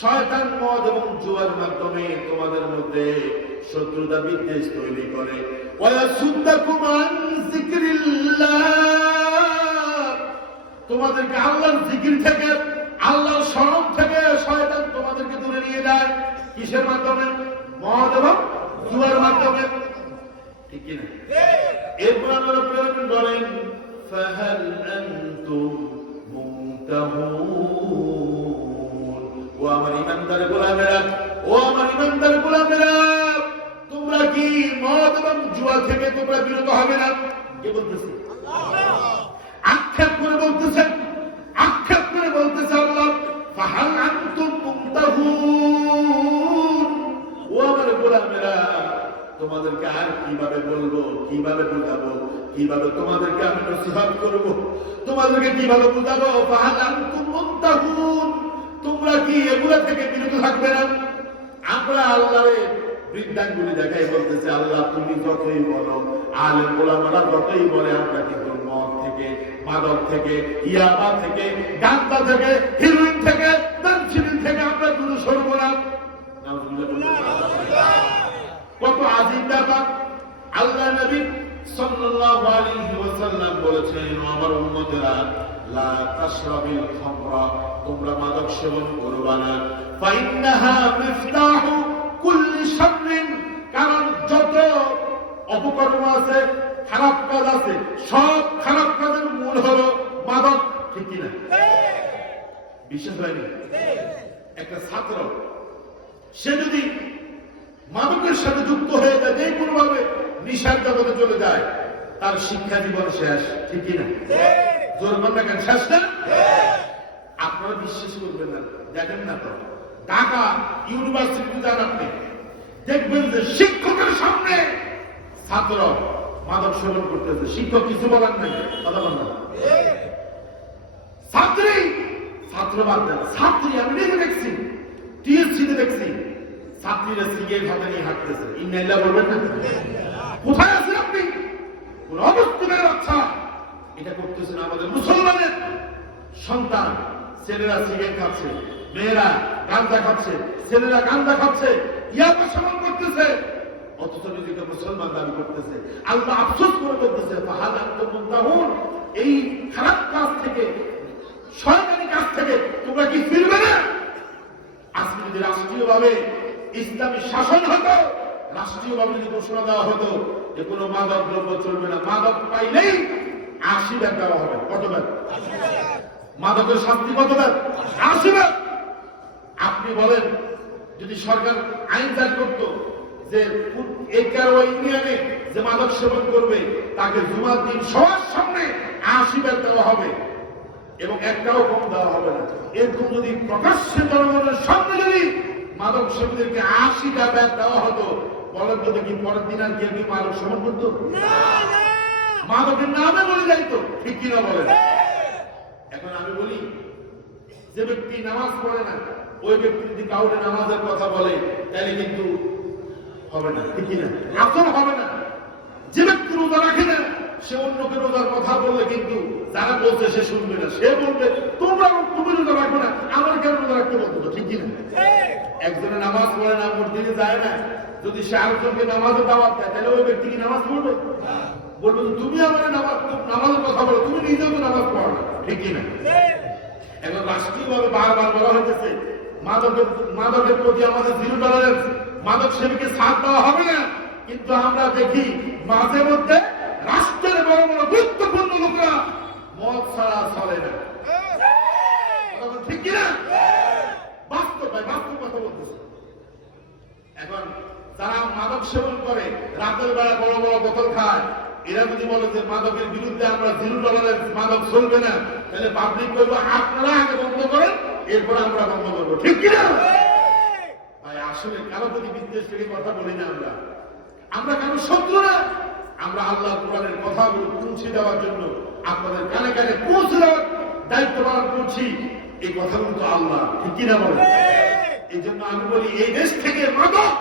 শয়তান মদ এবং জুয়ার মাধ্যমে তোমাদের মধ্যে শত্রুতা বিদ্বেষ তৈরি করে। ওয়ায়াসুদ্দাকুম আন যিকরিল্লাহ, তোমাদেরকে আল্লাহর জিকির থেকে, আল্লাহর স্মরণ থেকে শয়তান তোমাদেরকে দূরে নিয়ে যায়। কিসের মাধ্যমে? মদ এবং জুয়ার মাধ্যমে। ঠিক কিনা? এরপর আল্লাহ রাব্বুল আলামিন বলেন ফাহাল আনতুম মুনতাহুন। ও আমার ইমানদার গোলামেরা, ও আমার ইমানদার গোলামেরা, তোমরা কি মদ এবং জুয়া থেকে তোমরা বিরত হবে না? কে বলতেছে? আল্লাহ। আক্ষেপ করে বলতেছেন, আক্ষেপ করে বলতেছে আল্লাহ ফাহাল আনতুম মুনতাহুন। ও আমার গোলামেরা, তোমাদেরকে আর কিভাবে বলবো, কিভাবে বুঝাবো, কিভাবে তোমাদেরকে আমি নসিহত করব, তোমাদেরকে কিভাবে বুঝাবো? ফাহাল আনতুম মুনতাহুন, তোমরা কি এগুলা থেকে বিরত থাকবে না? আমরা আল্লাহরে বৃদ্ধাঙ্গুলি দেখাই বলতেছে, আল্লাহ তুমি যতই বলো, আলেম ওলামারা যতই বলে, আমরা কিন্তু মদ থেকে, মাদক থেকে, ইয়াবা থেকে, গাঁজা থেকে, হিরোইন থেকে, দারচিনি থেকে আমরা দূরে সরবো না। কত আজিব ব্যাপার! আল্লাহ নবী সাল্লাল্লাহু আলাইহি ওয়াসাল্লাম বলেছেন, আমার উম্মতেরা, লা তাশরাবিল খামরা, তোমরা মাদক সেবন করবা না, ফাইন্নাহা মিফতাহু কুল্লি শাররিন, কারণ যত অপকর্ম আছে, খারাপ কাজ আছে, সব খারাপ কাজের মূল হলো মাদক। ঠিক কিনা? বিশেষ হয়নি? একটা ছাত্র সে যদি মাদকের সাথে যুক্ত হয়ে যায়, যে কোনো ভাবে নিশার জগতে চলে যায়, তার শিক্ষা জীবন শেষ। ঠিক কিনা? জোর কন্যা কেন শেষ না? আপনারা বিশ্বাস করবেন না, দেখেন না তো ঢাকা ইউনিভার্সিটি যান আপনি, দেখবেন যে শিক্ষকের সামনে ছাত্র মাদক সেবন করতেছে, শিক্ষক কিছু বলার নাই, কথা বলেন না। ছাত্রী, ছাত্র বাদ দেন, ছাত্রী আমি নিজে দেখছি, টিএসসিতে দেখছি, ছাত্রীরা সিগারেট হাতে নিয়ে হাঁটতেছে। ইন্নালিল্লাহ বলবেন না? কোথায় আছেন আপনি? কোন অবস্থানের বাচ্চা এটা করতেছেন আমাদের মুসলমানের সন্তান। ছেলেরা সিগারেট খাচ্ছে, মেয়েরা গাঁজা খাচ্ছে, ছেলেরা গাঁজা খাচ্ছে, ইয়াবা সেবন করতেছে, অথচ নিজেকে মুসলমান দাবি করতেছে। আল্লাহ আফসোস করে বলতেছে, ফাহাল আনতুম মুনতাহুন, এই খারাপ কাজ থেকে, শয়তানি কাজ থেকে তোমরা কি ফিরবে না? আজকে যদি রাষ্ট্রীয়ভাবে ইসলামী শাসন হতো, রাষ্ট্রীয়ভাবে যদি ঘোষণা দেওয়া হতো যে কোনো মাদক দ্রব্য চলবে না, মাদক পাইলেই 80 লাখ দেওয়া হবে। কত লাখ? মাদকের শাস্তি কত লাখ? 80 লাখ। আপনি বলেন, যদি সরকার আইন জারি করতো যে এই কারো ইউনিয়নে যে মাদক সেবন করবে তাকে জুমার দিন সবার সামনে 80 লাখ দেওয়া হবে এবং একটাও কম দেওয়া হবে না, এরকম যদি প্রকাশ্যে জনগণের সামনে যদি মাদক সেবীদেরকে 80টা ব্যাগ দেওয়া হতো, বলেন তো দেখি পরের দিন আর কেউ কি মাদক সেবন করতো? মাদকের নামে বলে যাইতো। ঠিক কিনা বলেন? এখন আমি বলি, যে ব্যক্তি নামাজ পড়ে না, ওই ব্যক্তি যদি কাউকে নামাজের কথা বলে, তাহলে কিন্তু হবে না। ঠিক কিনা? আসল হবে না। যে ব্যক্তি রোজা রাখে না, সে অন্যকে রোজার কথা বললে কিন্তু যারা বলছে সে শুনবে না, সে বলবে তুমি রোজা রাখবে না, আমার কেন রোজা রাখতে বলতো? ঠিক কিনা? একজনে নামাজ পড়ে না, মসজিদে যায় না, যদি সে আরেকজনকে নামাজে দাওয়াত দেয়, তাহলে ওই ব্যক্তি কি নামাজ পড়বে? বলবে তুমি আমার নামাজের কথা বলো, তুমি নিজেও তো নামাজ পড়ো না। ঠিক কিনা? এখন রাষ্ট্রীয়ভাবে বারবার বলা হয়েছে মাদকের প্রতি আমাদের 0 টলারেন্স, মাদক সেবীকে ছাড় দেওয়া হবে না, কিন্তু আমরা দেখি মাঝে মধ্যে রাষ্ট্রের বড় বড় গুরুত্বপূর্ণ লোকরা মদ ছাড়া চলে না। ঠিক কিনা? বাস্তব কথা বলতেছে। এখন যারা মাদক সেবন করে, রাতের বেলা বড় বড় বোতল খায়, এরা যদি বলে যে মাদকের বিরুদ্ধে আমরা 0 টলারেন্স, মাদক চলবে না, তাহলে পাবলিক বলবো আপনারা আগে বন্ধ করেন, এরপর আমরা বন্ধ করবো। ঠিক কিনা? ভাই আসলে কারো প্রতি বিদ্বেষ থেকে কথা বলি না, আমরা কারো শত্রু না, আমরা আল্লাহ কোরআনের কথাগুলো পৌঁছে দেওয়ার জন্য আপনাদের কানে কানে পৌঁছে দেওয়ার দায়িত্ব পালন করছি। এই কথাগুলো তো আল্লাহ। ঠিক কিনা বলেন? এই জন্য আমি বলি, এই দেশ থেকে মাদক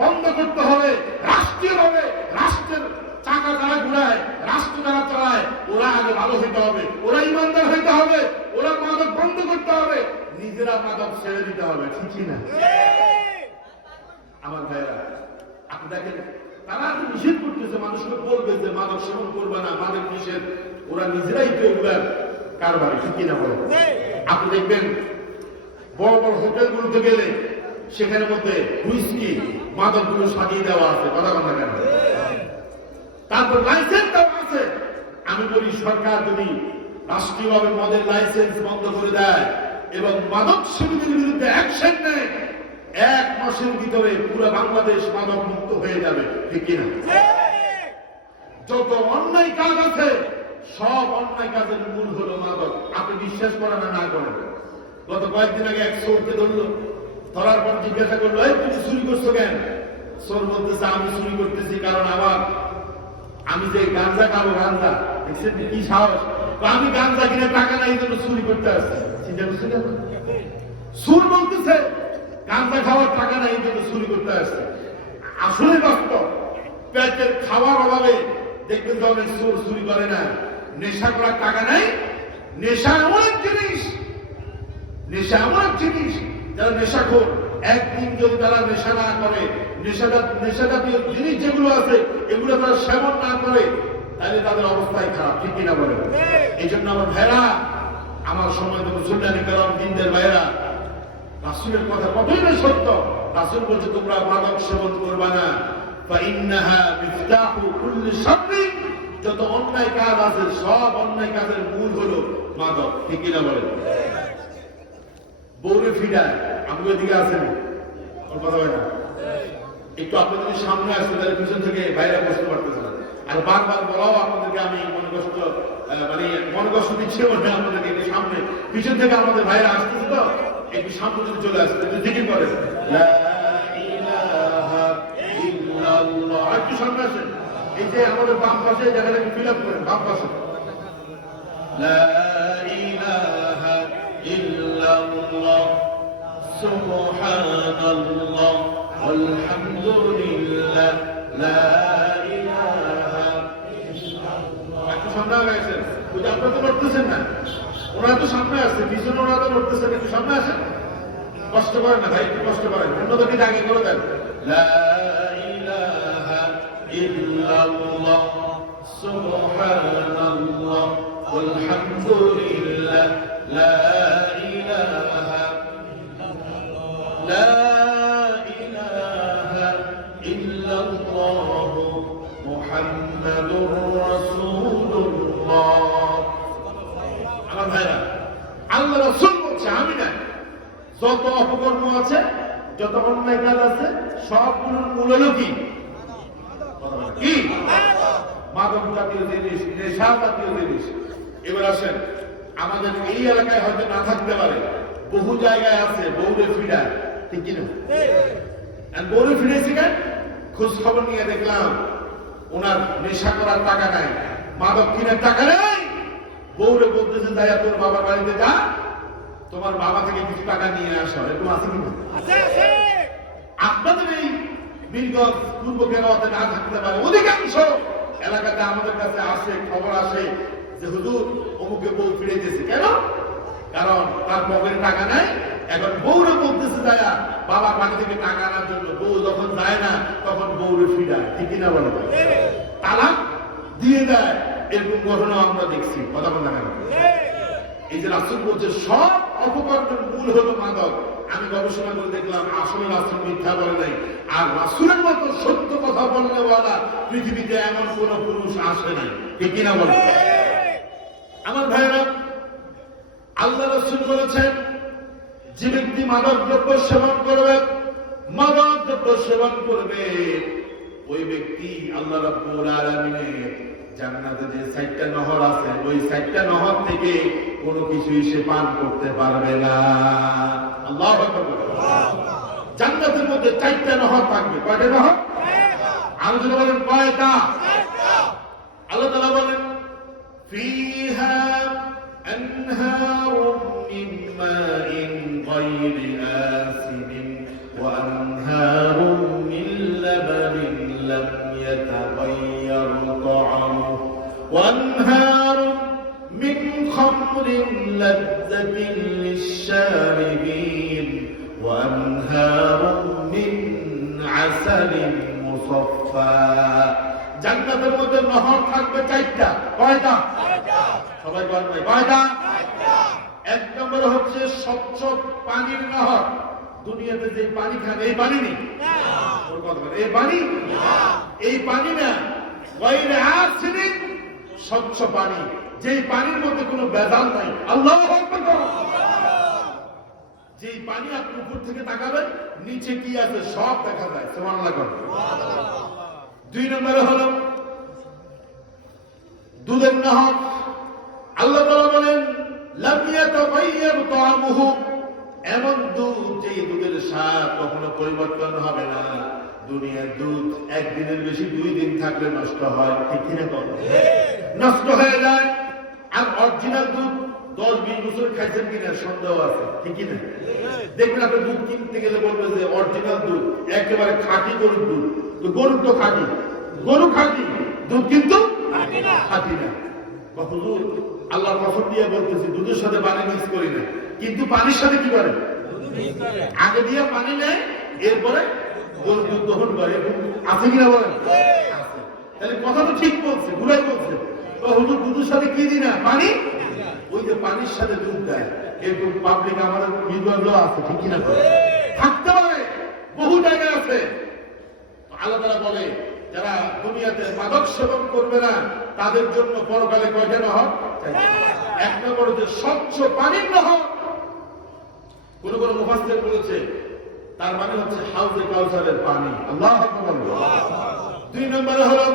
বন্ধ করতে হবে রাষ্ট্রীয়ভাবে। রাষ্ট্রের চাকা যারা ঘুরায়, রাষ্ট্র যারা চালায়, ওরা আগে ভালো হইতে হবে, ওরা ইমানদার হইতে হবে, ওরা মাদক বন্ধ করতে হবে, নিজেরা মাদক ছেড়ে দিতে হবে। ঠিক কিনা? আমার ভাইয়েরা, আপনি দেখেন, তারা নিষেধ করতেছে, মানুষকে বলবে যে মাদক সেবন করবে না, মাদক নিষেধ, ওরা নিজেরাই তো এগুলার কারবারি। ঠিক কিনা বলেন? আপনি দেখবেন বড় বড় হোটেলগুলোতে গেলে সেখানের মধ্যে হুইস্কি, মাদকগুলো সাজিয়ে দেওয়া আছে। কথা কথা কেন? তারপর লাইসেন্স দেওয়া আছে। আমি বলি, সরকার যদি রাষ্ট্রীয়ভাবে মদের লাইসেন্স বন্ধ করে দেয় এবং মাদক সেবীদের বিরুদ্ধে অ্যাকশন নেয়, 1 মাসের ভিতরে পুরো বাংলাদেশ মাদক মুক্ত হয়ে যাবে। ঠিক কিনা? যত অন্যায় কাজ আছে, সব অন্যায় কাজের মূল হলো মাদক। আপনি বিশ্বাস করেন না করেন, গত কয়েকদিন আগে এক চোরকে ধরলো, ধরার পর জিজ্ঞাসা করলো, এই তুমি চুরি করছো কেন? চোর বলতেছে, আমি চুরি করতেছি কারণ আমি যে গাঁজা খাবো, গাঁজা দেখছেন কি সাহস, আমি গাঁজা কিনে টাকা নাই, জন্য চুরি করতে আসছে। চিন্তা করছে কেন? চোর বলতেছে গাঁজা খাওয়ার টাকা নাই, জন্য চুরি করতে আসছে। আসলে বাস্তব। পেটের খাওয়ার অভাবে দেখবেন তো অনেক চোর চুরি করে না, নেশা করার টাকা নাই। নেশা এমন এক জিনিস, নেশা এমন এক জিনিস, যারা নেশাখোর একদিন যদি তারা নেশা না করে, নেশা জাতীয় জিনিস যেগুলো আছে এগুলো তারা সেবন না করে, তাহলে তাদের অবস্থাই খারাপ, ঠিক কিনা বলে? এই জন্য আমার ভাইরা, আমার সময় তো মুসলমানি কালাম দিনদের ভাইরা, রাসূলের কথা কতই না সত্য। রাসূল বলছে তোমরা মাদক সেবন করবা না, ফাইন্নাহা মিফতাহু কুল্লি শাররিন, যত অন্যায় কাজ আছে সব অন্যায় কাজের মূল হলো মাদক, ঠিক কিনা বলে? বউরে ফিডায়, আমাদের এদিকে আছেন কথা হয় না, একটু আপনাদের সামনে আসতে তাহলে পিছন থেকে বাইরে বসতে পারতেছে না। আর বারবার বলাও আপনাদেরকে আমি মনে কষ্ট দিচ্ছি বলে আপনাদেরকে একটু সামনে পিছন থেকে আমাদের ভাইরা আসতেছে, তো একটু সামনে যদি চলে আসতে জিকির করে একটু সামনে আসেন। এই যে আমাদের বাম পাশে জায়গাটাকে ফিল আপ করেন, বাম পাশে লা ইলাহা ইল্লাল্লাহ সুবহানাল্লাহ আলহামদুলিল্লাহ লা ইলাহা ইল্লাল্লাহ। একটু সামনে আগাইছেন, বুঝে আপনারা তো করতেছেন না, ওনারা তো সামনে আসছে, পিছনে ওনারা তো করতেছেন, একটু সামনে আসেন। কষ্ট করেন না ভাই, একটু কষ্ট করেন, অন্যদেরকে আগে করে দেন। লা ইলাহা ইল্লাল্লাহ সুবহানাল্লাহ আলহামদুলিল্লাহ লা ইলাহা লা ইলাহা ইল্লাল্লাহ মুহাম্মাদুর রাসূলুল্লাহ। আমার ভাইরা, আল্লাহ রাসূল বলছে, আমি না, যত অপকর্ম আছে, যত অন্যায় কাজ আছে, সবগুলোর মূল হলো কি? মাদক জাতীয় জিনিস, নেশা জাতীয় জিনিস। এবার আসেন, আমাদের এই এলাকায় হয়তো না থাকতে পারে, বহু জায়গায় আছে বউরে ফিডায়, ঠিক কিনা? বউরে ফিরেছি কেন? খোঁজ খবর নিয়ে দেখলাম ওনার নেশা করার টাকা নাই, মাদক কিনার টাকা নেই। বউরে বলতেছে যাইয়া তোর বাবার বাড়িতে যা, তোমার বাবা থেকে কিছু টাকা নিয়ে আসো, একটু আছে কিনা? আপনাদের এই বীরগঞ্জ পূর্ব কেরাওয়াতে না থাকতে পারে, অধিকাংশ এলাকাতে আমাদের কাছে আসে, খবর আসে যে হুজুর অমুকে বউ ফিরেছে। কেন? কারণ তার পকেটে টাকা নাই। এখন বউরে বলতেছে যায়া বাবার বাড়ি থেকে টাকা আনার জন্য, বউ যখন যায় না তখন বউরে ফিরায়, ঠিক কিনা বলে? তালাক দিয়ে দেয়, এরকম ঘটনা আমরা দেখছি। কথা বলে না, এই যে রাসূল বলছে সব অপকর্মের মূল হলো মাদক। আমি গবেষণা করে দেখলাম আসলে রাসূল মিথ্যা বলে নাই। আর রাসূলের মতো সত্য কথা বলনেওয়ালা পৃথিবীতে এমন কোন পুরুষ আসে নাই, ঠিক কিনা বলে? আমার ভাইরা, আল্লাহ রাসূল বলেছেন যে ব্যক্তি মাদক দ্রব্য সেবন করবে, মাদক দ্রব্য সেবন করবে, ওই ব্যক্তি আল্লাহ রাব্বুল আলামিনের জান্নাতে যে 4টা নহর আছে, ওই 4টা নহর থেকে কোনো কিছুই সে পান করতে পারবে না। আল্লাহু আকবার। জান্নাতের মধ্যে 4টা নহর থাকবে। কয়টা নহর? আলোচনা বলেন কয়টা? আল্লাহ তাআলা বলেন ফিহা আনহারুম মিন মাইন গায়রি আসিন ওয়া আনহারুম মিন লাবানিন লাম ইয়াতাগায়্যার طعمه وأنهار من خمر لذة للشاربين وأنهار من عسل مصفى। জান্নাতের মধ্যে নহর থাকবে 4টা। কয়টা? সবাই বলবে কয়টা? 1 নম্বর হচ্ছে স্বচ্ছ পানির নহর। দুনিয়াতে যে পানি খান, এই পানি নেই, এই পানি, এই পানি না, গায়রে আসিন, স্বচ্ছ পানি, যেই পানির মধ্যে কোনো ভেজাল নাই। আল্লাহু আকবার। যেই পানি আপনি উপর থেকে তাকাবেন, নিচে কি আছে সব দেখা যায়। সুবহানাল্লাহ। 2 নম্বরে হলো দুধের নহর। আল্লাহ তাআলা বলেন লাম ইয়াতাগায়্যার তা'আমুহু, এমন দুধ যে দুধের স্বাদ কখনো পরিবর্তন হবে না। দুনিয়ার দুধ একদিনের বেশি 2 দিন থাকলে নষ্ট হয়, ঠিক কিনা? নষ্ট হয়ে যায়। আর অরিজিনাল দুধ 10-20 বছর খাইছেন কিনা সন্দেহ আছে, ঠিক কিনা? দেখবেন আপনি দুধ কিনতে গেলে বলবে যে অরিজিনাল দুধ, একেবারে খাঁটি গরুর দুধ, গরু তো খাঁটি, গরু খাঁটি, দুধ কিন্তু খাঁটি না। হুজুর আল্লাহর কসম দিয়ে বলতেছি দুধের সাথে পানি মিক্স করি না, কিন্তু পানির সাথে কি করে? আগে দিয়ে পানি নেয়, এরপরে গরু দুধ দহন করে। আছে কিনা বলেন? তাহলে কথা তো ঠিক বলছে, ঘুরাই বলছে। তো হুজুর দুধের সাথে কি দিই না? পানি। ওই যে পানির সাথে দুধ দেয়, এরকম পাবলিক আমাদের বিদ্যালয় আছে, ঠিক কিনা? থাকতে পারে, বহু জায়গায় আছে। আল্লাহ তাআলা বলে যারা দুনিয়াতে মাদক সেবন করবে না তাদের জন্য পরকালে কয়টা নহর? এক নম্বর হচ্ছে স্বচ্ছ পানির নহর। কোন কোন মুফাসসির বলেছে তার মানে হচ্ছে হাউজে কাউসারের পানি। আল্লাহু আকবার। দুই নম্বরে হলো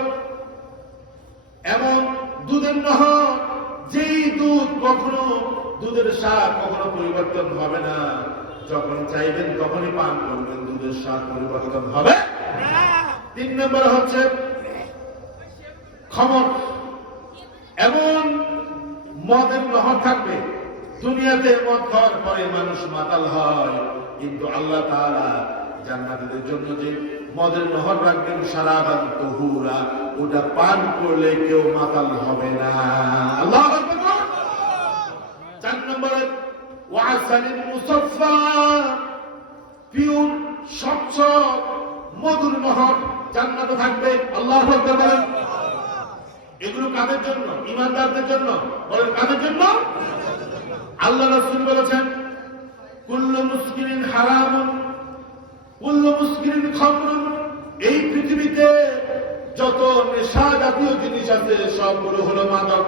এমন দুধের নহর যেই দুধ কখনো দুধের স্বাদ কখনো পরিবর্তন হবে না, যখন চাইবেন তখনই পান করবেন, দুধের স্বাদ পরিবর্তন হবে না। তিন নম্বর হচ্ছে খমর, এমন মদের নহর থাকবে দুনিয়াতে মদ খাওয়ার পরে মানুষ মাতাল হয়, কিন্তু আল্লাহ তাআলা জান্নাতীদের জন্য যে মদের নহর রাখবেন সারাবান তহুরা, ওটা পান করলে কেউ মাতাল হবে না। আল্লাহু আকবার। 4 নম্বরে ওয়াসালিন মুসাফফা, পিওর স্বচ্ছ মধুর নহর জান্নাতে থাকবে। আল্লাহু আকবার। এগুলো কাদের জন্য? ঈমানদারদের জন্য। বলেন কাদের জন্য? আল্লাহ রাসূল বলেছেন কুল্লু মুসকিরিন হারামুন কুল্লু মুসকিরিন খামরুন। এই পৃথিবীতে যত নেশা জাতীয় জিনিস আছে সবগুলো হলো মাদক।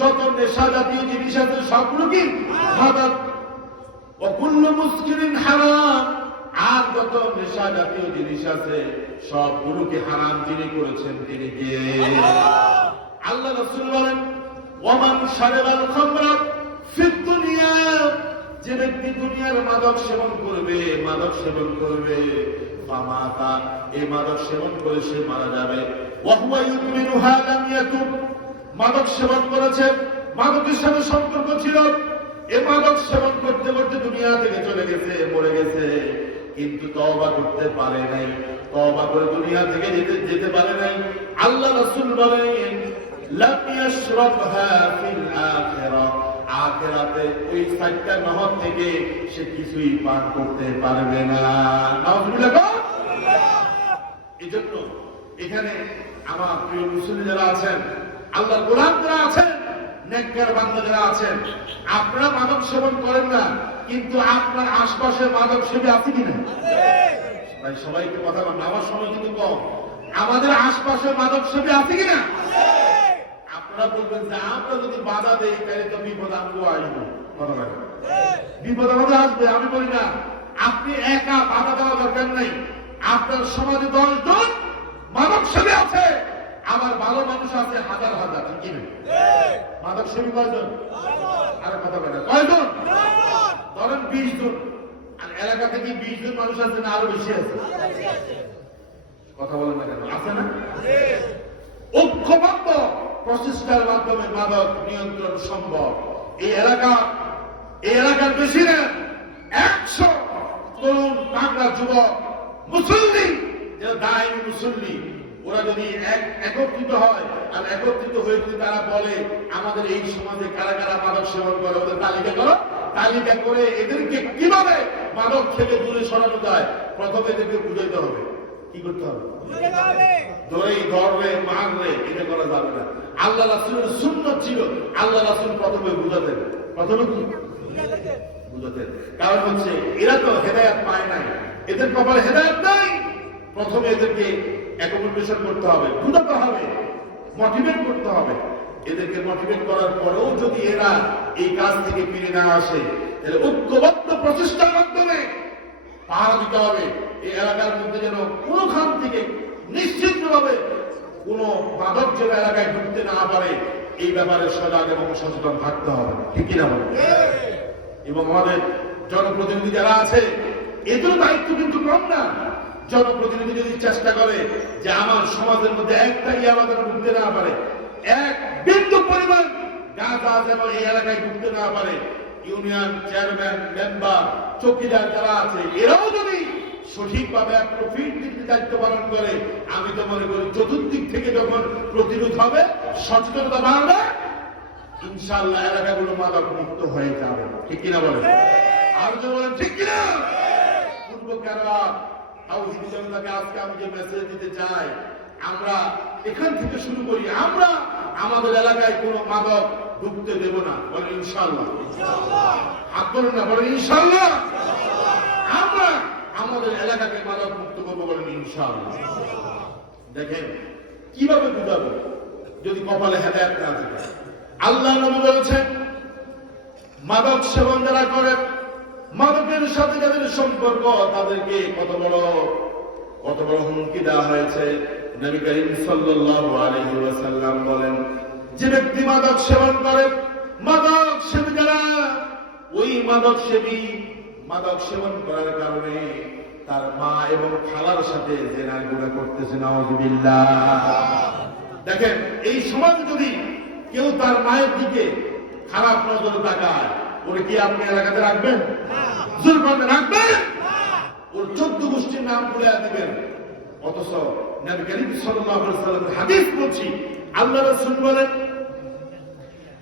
যত নেশা জাতীয় জিনিস আছে সবগুলো কি? মাদক। ওয়া কুল্লু মুসকিরিন হারাম, আর যত নেশা জাতীয় জিনিস আছে সবগুলোকে হারাম যিনি করেছেন তিনি কে? আল্লাহ রাসূল বলেন ওমান শারাবাল খামরা ফিদ দুনিয়া, যে ব্যক্তি দুনিয়ার মাদক সেবন করবে, মাদক সেবন করবে, ফামাতা, এই মাদক সেবন করে সে মারা যাবে। ওয়া হুয়া ইউমিনুহা লাম ইয়াতুব, মাদক সেবন করেছে, মাদকের সাথে সম্পর্ক ছিল, এই মাদক সেবন করতে করতে দুনিয়া থেকে চলে গেছে, মরে গেছে, কিন্তু তওবা করতে পারে নাই, তওবা করে দুনিয়া থেকে যেতে পারে নাই। আল্লাহ রাসূল বলেন লাম ইয়াশরাবহা ফিল আখিরাহ, আখিরাতে ওই 4টা নহর থেকে সে কিছুই পান করতে পারবে না। নাউযুবিল্লাহ। এজন্য এখানে আমার প্রিয় মুসলিম যারা আছেন, আল্লাহর গোলাম যারা আছেন, নেককার বান্দা যারা আছেন, আপনারা মাদক সেবন করেন না, কিন্তু আপনার আশপাশে মাদক সেবী আছে কিনা? ভাই সবাইকে কথা বলেন, আমার সময় কিন্তু কম। আমাদের আশপাশে মাদক সেবী আছে কিনা? আপনারা বলবেন যে আমরা যদি বাধা দেই তাহলে তো বিপদ আমগো আসবে। কথা বলেন, বিপদ আমাদের আসবে। আমি বলি না আপনি একা বাধা দেওয়া দরকার নাই। আপনার সমাজে 10 জন মাদক সেবী আছে, আবার ভালো মানুষ আছে হাজার হাজার, ঠিক কিনা? মাদক সেবী কয়জন? আর কথা বলেন কয়জন? ধরেন 20 জন, আর এলাকা থেকে 20 জন মানুষ আছে না আরো বেশি আছে? কথা বলেন না কেন? আছে না? ঐক্যবদ্ধ প্রচেষ্টার মাধ্যমে মাদক নিয়ন্ত্রণ সম্ভব। এই এলাকার বেশি না 100 তরুণ বাংলা যুবক মুসল্লি, যারা দায়ী মুসল্লি, ওরা যদি একত্রিত হয় আর একত্রিত হয়ে যদি তারা বলে আমাদের এই সমাজে কারা কারা মাদক সেবন করে, ওদের তালিকা করো, তালিকা করে এদেরকে কিভাবে মাদক থেকে দূরে সরানো যায় প্রথমে এদেরকে বুঝাইতে হবে। কি করতে হবে? ধরেই ধরবে মারবে, এটা করা যাবে না। আল্লাহ রাসূলের সুন্নাত ছিল আল্লাহ রাসূল প্রথমে বুঝাতেন। প্রথমে কি বুঝাতেন? কারণ হচ্ছে এরা তো হেদায়েত পায় নাই, এদের কপালে হেদায়েত নাই। প্রথমে এদেরকে অ্যাকোমোডেশন করতে হবে, বুঝাতে হবে, মোটিভেট করতে হবে। এদেরকে মোটিভেট করার পরেও যদি এরা এই কাজ থেকে ফিরে না আসে, তাহলে ঐক্যবদ্ধ প্রচেষ্টার মাধ্যমে পাহারা দিতে হবে। এই এলাকার মধ্যে যেন কোনখান থেকে নিশ্চিতভাবে কোন মাদক যেন এলাকায় ঢুকতে না পারে, এই ব্যাপারে সজাগ এবং সচেতন থাকতে হবে, ঠিক কিনা বলেন? এবং আমাদের জনপ্রতিনিধি যারা আছে এদেরও দায়িত্ব কিন্তু কম না। জনপ্রতিনিধি যদি চেষ্টা করে যে আমার সমাজের মধ্যে একটা ইয়াবা যেন ঢুকতে না পারে, এক বিন্দু পরিমাণ গাঁজা যেন এই এলাকায় ঢুকতে না পারে, ইউনিয়ন চেয়ারম্যান, মেম্বার, চৌকিদার যারা আছে এরাও যদি সঠিকভাবে প্রফিট দায়িত্ব পালন করে, আমি তো মনে করি চতুর্দিক থেকে যখন প্রতিরোধ হবে, সচেতনতা বাড়বে, ইনশাআল্লাহ এলাকাগুলো মাদক মুক্ত হয়ে যাবে। ঠিক কিনা বলেন? আর যে বলেন ঠিক কিনা? পূর্ব কেরালা তাওহীদি জনতাকে আজকে আমি যে মেসেজ দিতে চাই, আমরা এখান থেকে শুরু করি, আমরা আমাদের এলাকায় কোনো মাদক ঢুকতে দেব না। বলেন ইনশাআল্লাহ। হাত ধরুন না, বলেন ইনশাআল্লাহ। আমরা আমাদের এলাকাকে মাদক মুক্ত করবো, বলেন ইনশাআল্লাহ। দেখেন কিভাবে বুঝাবো যদি কপালে হেদায়েত না থাকে। আল্লাহ নবী বলেছেন, মাদক সেবন যারা করে, মাদকের সাথে যাদের সম্পর্ক, তাদেরকে কত বড় হুমকি দেওয়া হয়েছে। নবী করিম সাল্লাল্লাহু আলাইহি ওয়াসাল্লাম বলেন, যে ব্যক্তি মাদক সেবন করে, মাদক সেবী যারা, ওই মাদক সেবন করার কারণে তার মা এবং খালার সাথে জিনা গুনাহ করতেছে। নাউযুবিল্লাহ। দেখেন এই সমাজে যদি কেউ তার মায়ের দিকে খারাপ নজরে তাকায়, ওরে কি আপনি এলাকাতে রাখবেন? জোর করে রাখবেন? ওর 14 গোষ্ঠীর নাম বলে দিবেন। অথচ নবী করিম সাল্লাল্লাহু আলাইহি ওয়াসাল্লামের হাদিস বলছি, আল্লাহ রাসূল বলেন,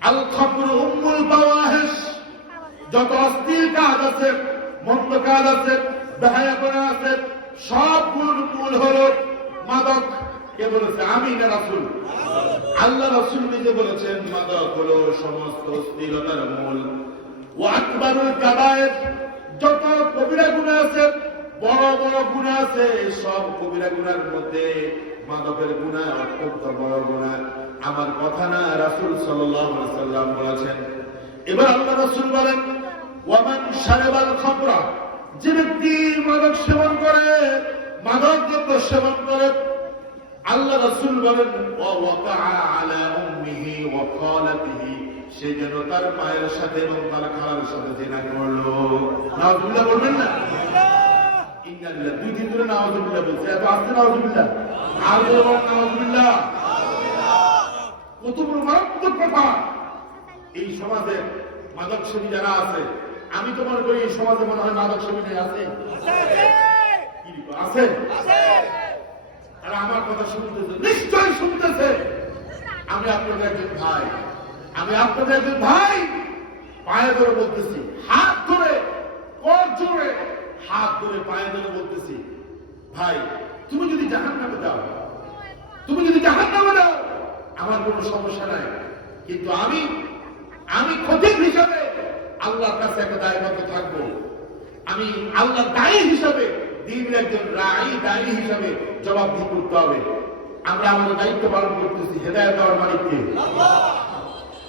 আল খামরু উম্মুল ফাওয়াহিশ, যত অশ্লীল কাজ আছে, মন্দ কাজ আছে, বেহায়াপনা আছে, সবগুলোর মূল হলো মাদক। কে বলেছে? আমি না রাসূল? আল্লাহ রাসূল নিজে বলেছেন, মাদক হলো সমস্ত অশ্লীলতার মূল। ওয়া আকবারুল কাবায়ের, যত কবিরা গুনাহ আছে, বড় বড় গুনাহ আছে, সব কবিরা গুনাহের মধ্যে মাদকের গুনাহ অত্যন্ত বড় গুনাহ। আমার কথা না, রাসূল সাল্লাল্লাহু আলাইহি ওয়াসাল্লাম বলেছেন। এবার আল্লাহ রাসূল বলেন, ওয়ামান শারাবাল খামরা, যে ব্যক্তি মাদক সেবন করে, মাদক দ্রব্য সেবন করে, আল্লাহ রাসূল বলেন, ওয়া ওয়াকাআ আলা উম্মিহি ওয়া খালাতিহি, সে যেন তার মায়ের সাথে এবং তার খালার সাথে জিনা করলো। নাউযুবিল্লাহ বলবেন না? ইন্নালিল্লাহ। দুই দিন ধরে নাউযুবিল্লাহ বলছে, এত আস্তে নাউযুবিল্লাহ। আর বলুন নাউযুবিল্লাহ। কত বড় মারাত্মক কথা। এই সমাজে মাদক সেবী যারা আছে, আমি তো মনে করি এই সমাজে মনে হয় মাদক সেবী আছে। আছে? আর আমার কথা শুনতেছে, নিশ্চয়ই শুনতেছে। আমি আপনাদের একজন ভাই, পায়ে ধরে বলতেছি, হাত ধরে, কর জোরে হাত ধরে পায়ে ধরে বলতেছি, ভাই তুমি যদি জাহান্নামে দাও, আমার কোনো সমস্যা নাই, কিন্তু আমি খতিব হিসাবে আল্লাহর কাছে একটা দায়বদ্ধ থাকবো। আমি আল্লাহর দায়ী হিসাবে, দ্বীনের একজন দায়ী হিসাবে জবাবদিহি করতে হবে। আমরা আমাদের দায়িত্ব পালন করতেছি। হেদায়েত দেওয়ার মালিক কে? আল্লাহ।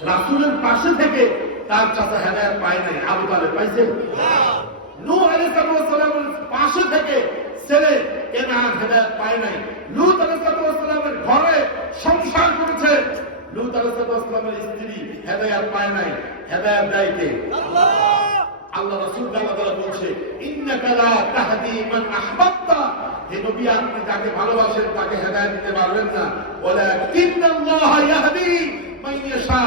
রাসূলের পাশে থেকে তার চাচা হেদায়েত পায় নাই, আবু তালেব পাইছে? নূহ আলাইহিস সালামের পাশে থেকে ছেলে কেনান হেদায়েত পায় নাই। লূত আলাইহিস সালামের ঘরে সংসার করেছে, লূত আলাইহিস সালামের স্ত্রী হেদায়েত পায় নাই। হেদায়েত দেয় কে? আল্লাহ। আল্লাহ রাসূল তাআলা বলছে, ইন্নাকা লা তাহদি মান আহবাবতা, হে নবী আপনি যাকে ভালোবাসেন তাকে হেদায়েত দিতে পারবেন না। ওয়ালাকিন্নাল্লাহ ইয়াহদি মান ইয়াশা,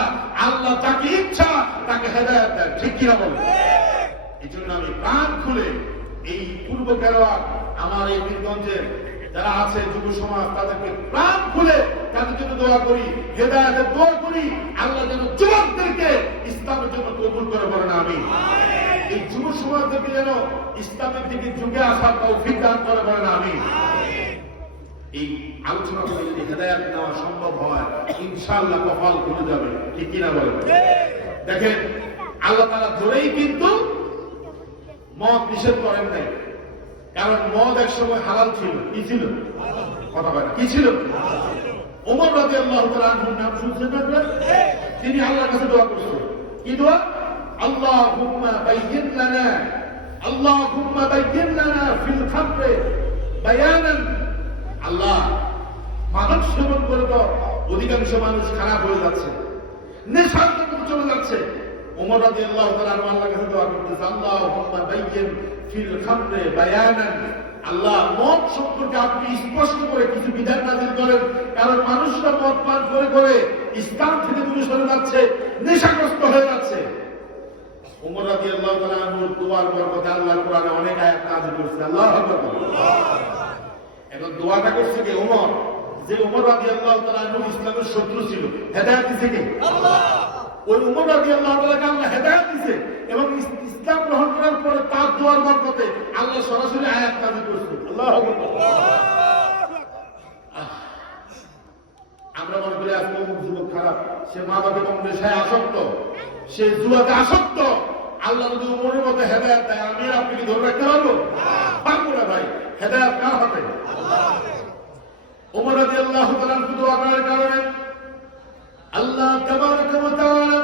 আল্লাহ যাকে ইচ্ছা তাকে হেদায়েত দেন। ঠিক কি না বলেন? এইজন্য আমি প্রাণ খুলে এই পূর্ব কেরালা, আমার এই বীরগঞ্জের যারা আছে যুব সমাজ, তাদেরকে প্রাণ খুলে তাদের জন্য দোয়া করি, হেদায়েতের দোয়া করি। আল্লাহ যেন যুবকদেরকে ইসলামের জন্য কবুল করে, বলেন আমিন। এই যুব সমাজকে যেন ইসলামের দিকে যুগে আসার তৌফিক দান করে, বলেন আমিন। এই আলোচনা করে যদি হেদায়েত নেওয়া সম্ভব হয়, ইনশাআল্লাহ কপাল খুলে যাবে। ঠিক কিনা বলেন? দেখেন আল্লাহ তাআলা ধরেই কিন্তু মদ নিষেধ করেন নাই, কারণ মদ এক সময় হালাল ছিল। কি ছিল? কথা বলেন, কি ছিল? ওমর রাদিয়াল্লাহু তাআলা আনহুর নাম শুনছেন না? তিনি আল্লাহর কাছে দোয়া করেছেন। কি দোয়া? আল্লাহুম্মা বাইয়িন লানা ফিল খামরি বায়ানান। আল্লাহ, মাদক সেবন করে তো অধিকাংশ মানুষ খারাপ হয়ে যাচ্ছে, নেশার দিকে চলে যাচ্ছে। ওমর রাদিয়াল্লাহু তাআলা আল্লাহর কাছে দোয়া করতেছেন, আল্লাহুম্মা বাইয়িন ফিল খামরি বায়ানান। আল্লাহ, মদ সম্পর্কে আপনি স্পষ্ট করে কিছু বিধান নাযিল করেন, কারণ মানুষরা মদ পান করে করে ইসলাম থেকে দূরে সরে যাচ্ছে, নেশাগ্রস্ত হয়ে যাচ্ছে। ওমর রাদিয়াল্লাহু তাআলা আনহুর দোয়ার বরকতে আল্লাহর কোরআনে অনেক আয়াত নাযিল করেছে। আল্লাহু আকবার। এখন দোয়াটা করছে কি ওমর, যে ওমর রাদিয়াল্লাহু তাআলা আনহু ইসলামের শত্রু ছিল, হেদায়েত দিছে কে? আল্লাহ। ওই ওমর রাদিয়াল্লাহু তাআলাকে আল্লাহ হেদায়েত দিছে এবং ইসলাম গ্রহণ করার পরে তার দোয়ার বরকতে আল্লাহ সরাসরি আয়াত নাযিল করেছে। আল্লাহু আকবার। আমরা মনে করি আজকে অমুক যুবক খারাপ, সে মা বাবা এবং নেশায় আসক্ত, সে জুয়াতে আসক্ত। আল্লাহ যদি ওমরের মধ্যে হেদায়েত দেয়, আমি আপনি কি ধরে রাখতে পারবো? পারবো না ভাই। হেদায়েত কার হাতে? ওমর রাদিয়াল্লাহু তাআলা দোয়া করার কারণে আল্লাহ তাবারাকা ওয়া তাআলা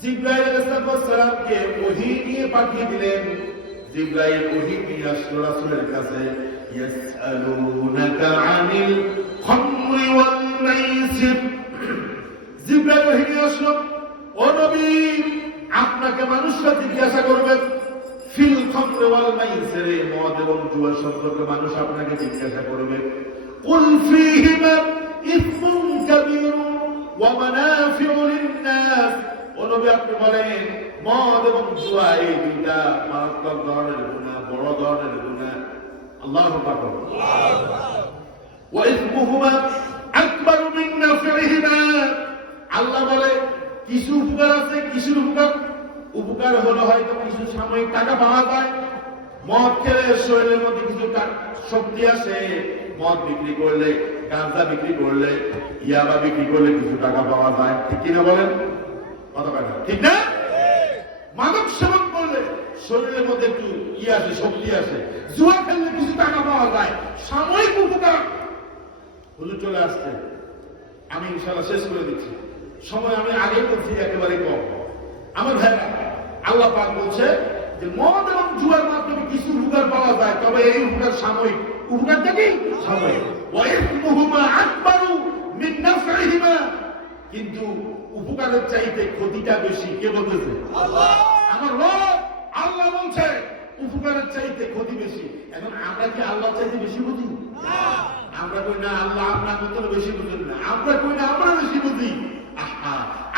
জিবরাইল আলাইহিস সালামকে ওহী নিয়ে পাঠিয়ে দিলেন। জিবরাইল ওহী নিয়ে আসলো রাসূলের কাছে, ইয়াসআলুনাকা আনিল খামরি ওয়াল মাইসির। জিবরাইল ওহী নিয়ে আসলো, ও নবী আপনাকে মানুষরা জিজ্ঞাসা করবেন ফিল খামরি ওয়াল মাইসির, মদ এবং জুয়া সম্পর্কে মানুষ আপনাকে জিজ্ঞাসা করবে। কুল ফীহিমা ইসমুন কাবীরুন ওয়া মানাফিউ লিন-নাস, ও নবী আপনি বলেন মদ এবং জুয়া এই দুইটা মারাত্মক ধরনের গুনাহ, বড় ধরনের গুনাহ। আল্লাহু আকবার। ওয়া ইসমুহুমা আকবারু মিন নাফিহিমা, আল্লাহ বলে কিছু উপকার আছে, কিছু উপকার হলো হয়তো কিছু সাময়িক টাকা পাওয়া যায়। মদ খেলে শরীরের মধ্যে কিছু শক্তি আসে, মদ বিক্রি করলে, গাঁজা বিক্রি করলে, ইয়াবা বিক্রি করলে কিছু টাকা পাওয়া যায়। ঠিক কিনা বলেন? কথা বলেন ঠিক না? মাদক সেবন করলে শরীরের মধ্যে একটু আসে, শক্তি আসে। জুয়া খেললে কিছু টাকা পাওয়া যায়, সাময়িক উপকার। হুজুর চলে আসছে, আমি ইনশাআল্লাহ শেষ করে দিচ্ছি। সময় আমি আগে বলছি একেবারে কম। আমার ভাইরা, আল্লাহ পাক বলছে যে মদ এবং জুয়ার মাধ্যমে কিছু উপকার পাওয়া যায়, তবে এই উপকার সাময়িক। উপকারটা কি? সাময়িক। ওয়া ইসমুহুমা আকবারু মিন নাফিহিমা, কিন্তু উপকারের চাইতে ক্ষতিটা বেশি। কে বলতেছে? আল্লাহ। আমার রব আল্লাহ বলছে উপকারের চাইতে ক্ষতি বেশি। এখন আমরা কি আল্লাহ চাইতে বেশি বুঝি? না। আমরা কই না আল্লাহ আপনার মতো বেশি বুঝেন না, আমরা কই না আমরা বেশি বুঝি।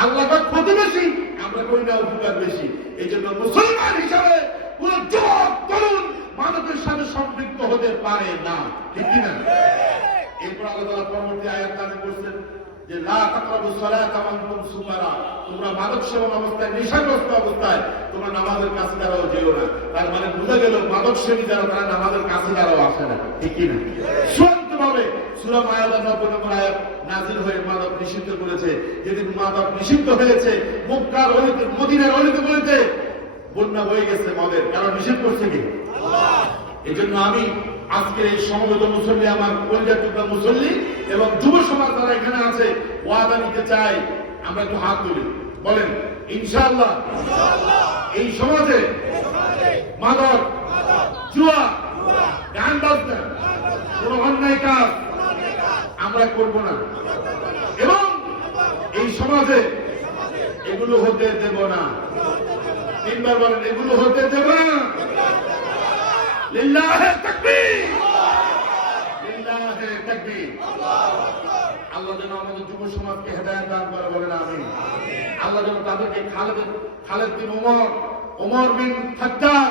আল্লাহ ক্ষতি বেশি, আমরা কই না উপকার বেশি। এই জন্য মুসলমান হিসাবে কোন যুবক তরুণ মাদকের সাথে সম্পৃক্ত হতে পারে না। ঠিক কিনা? এরপর আল্লাহ পরবর্তী আয়াত নাযিল করছেন যে লা তাকরাবুস সালাতা ওয়া আনতুম সুকারা, তোমরা মাদক সেবন অবস্থায়, নেশাগ্রস্ত অবস্থায় তোমরা নামাজের কাছে দাঁড়াও যেও না। তার মানে বোঝা গেল মাদক সেবী যারা তারা নামাজের কাছে দাঁড়াও আসে না। ঠিক কিনা? চূড়ান্তভাবে সূরা মায়েদার ৯০ নম্বর আয়াত নাযিল হয়ে মাদক নিষিদ্ধ করেছে। যেদিন মাদক নিষিদ্ধ হয়েছে, মক্কার অলিতে, মদিনার অলিতে গলিতে বন্যা হয়ে গেছে মদের। কারণ নিষেধ করছে কি? আল্লাহ। এই জন্য আমি আজকে এই সমবেত মুসল্লি, আমার পরিজাত মুসল্লি এবং যুব সমাজ যারা এখানে আছে, ওয়াদা নিতে চাই, আমরা একটু হাত তুলি, বলেন ইনশাআল্লাহ এই সমাজে মাদক, জুয়া, গান বাজনা, কোন অন্যায় কাজ আমরা করব না এবং এই সমাজে এগুলো হতে দেব না। তিনবার বলেন, এগুলো হতে দেব না। লিল্লাহে তাকবীর, লিল্লাহে তাকবীর। আল্লাহ যেন আমাদের যুব সমাজকে হেদায়েত দান করে, বলেন আমিন। আল্লাহ যেন তাদেরকে খালেদ বিন ওমর বিন খাত্তাব,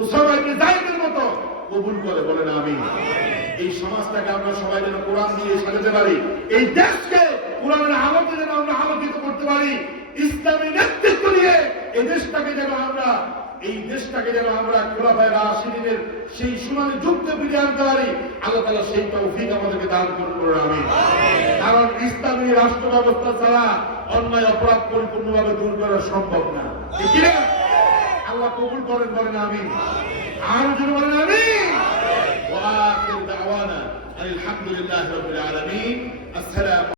উসামা ইবনে যায়েদের মতো কবুল করে, বলেন আমিন। এই সমাজটাকে আমরা সবাই যেন কোরআন দিয়ে সাজাতে পারি, এই দেশকে কোরআনের আলোতে যেন আমরা আলোকিত করতে পারি, ইসলামী নেতৃত্ব দিয়ে এই দেশটাকে যেন আমরা খোলাফায়ে রাশিদিনের সেই সোনালী যুগকে ফিরিয়ে আনতে পারি। আল্লাহ তাআলা সেই তৌফিক আমাদেরকে দান করুন, আমিন। কারণ ইসলামী রাষ্ট্র ব্যবস্থা ছাড়া অন্যায় অপরাধ পরিপূর্ণভাবে দূর করা সম্ভব না। ঠিক কি না? আল্লাহ কবুল করেন, বলেন আমিন। আর যদি বলেন আমিন। ওয়া আখির দাওয়ানা আলহামদুলিল্লাহি রাব্বিল আলামিন। আসসালামু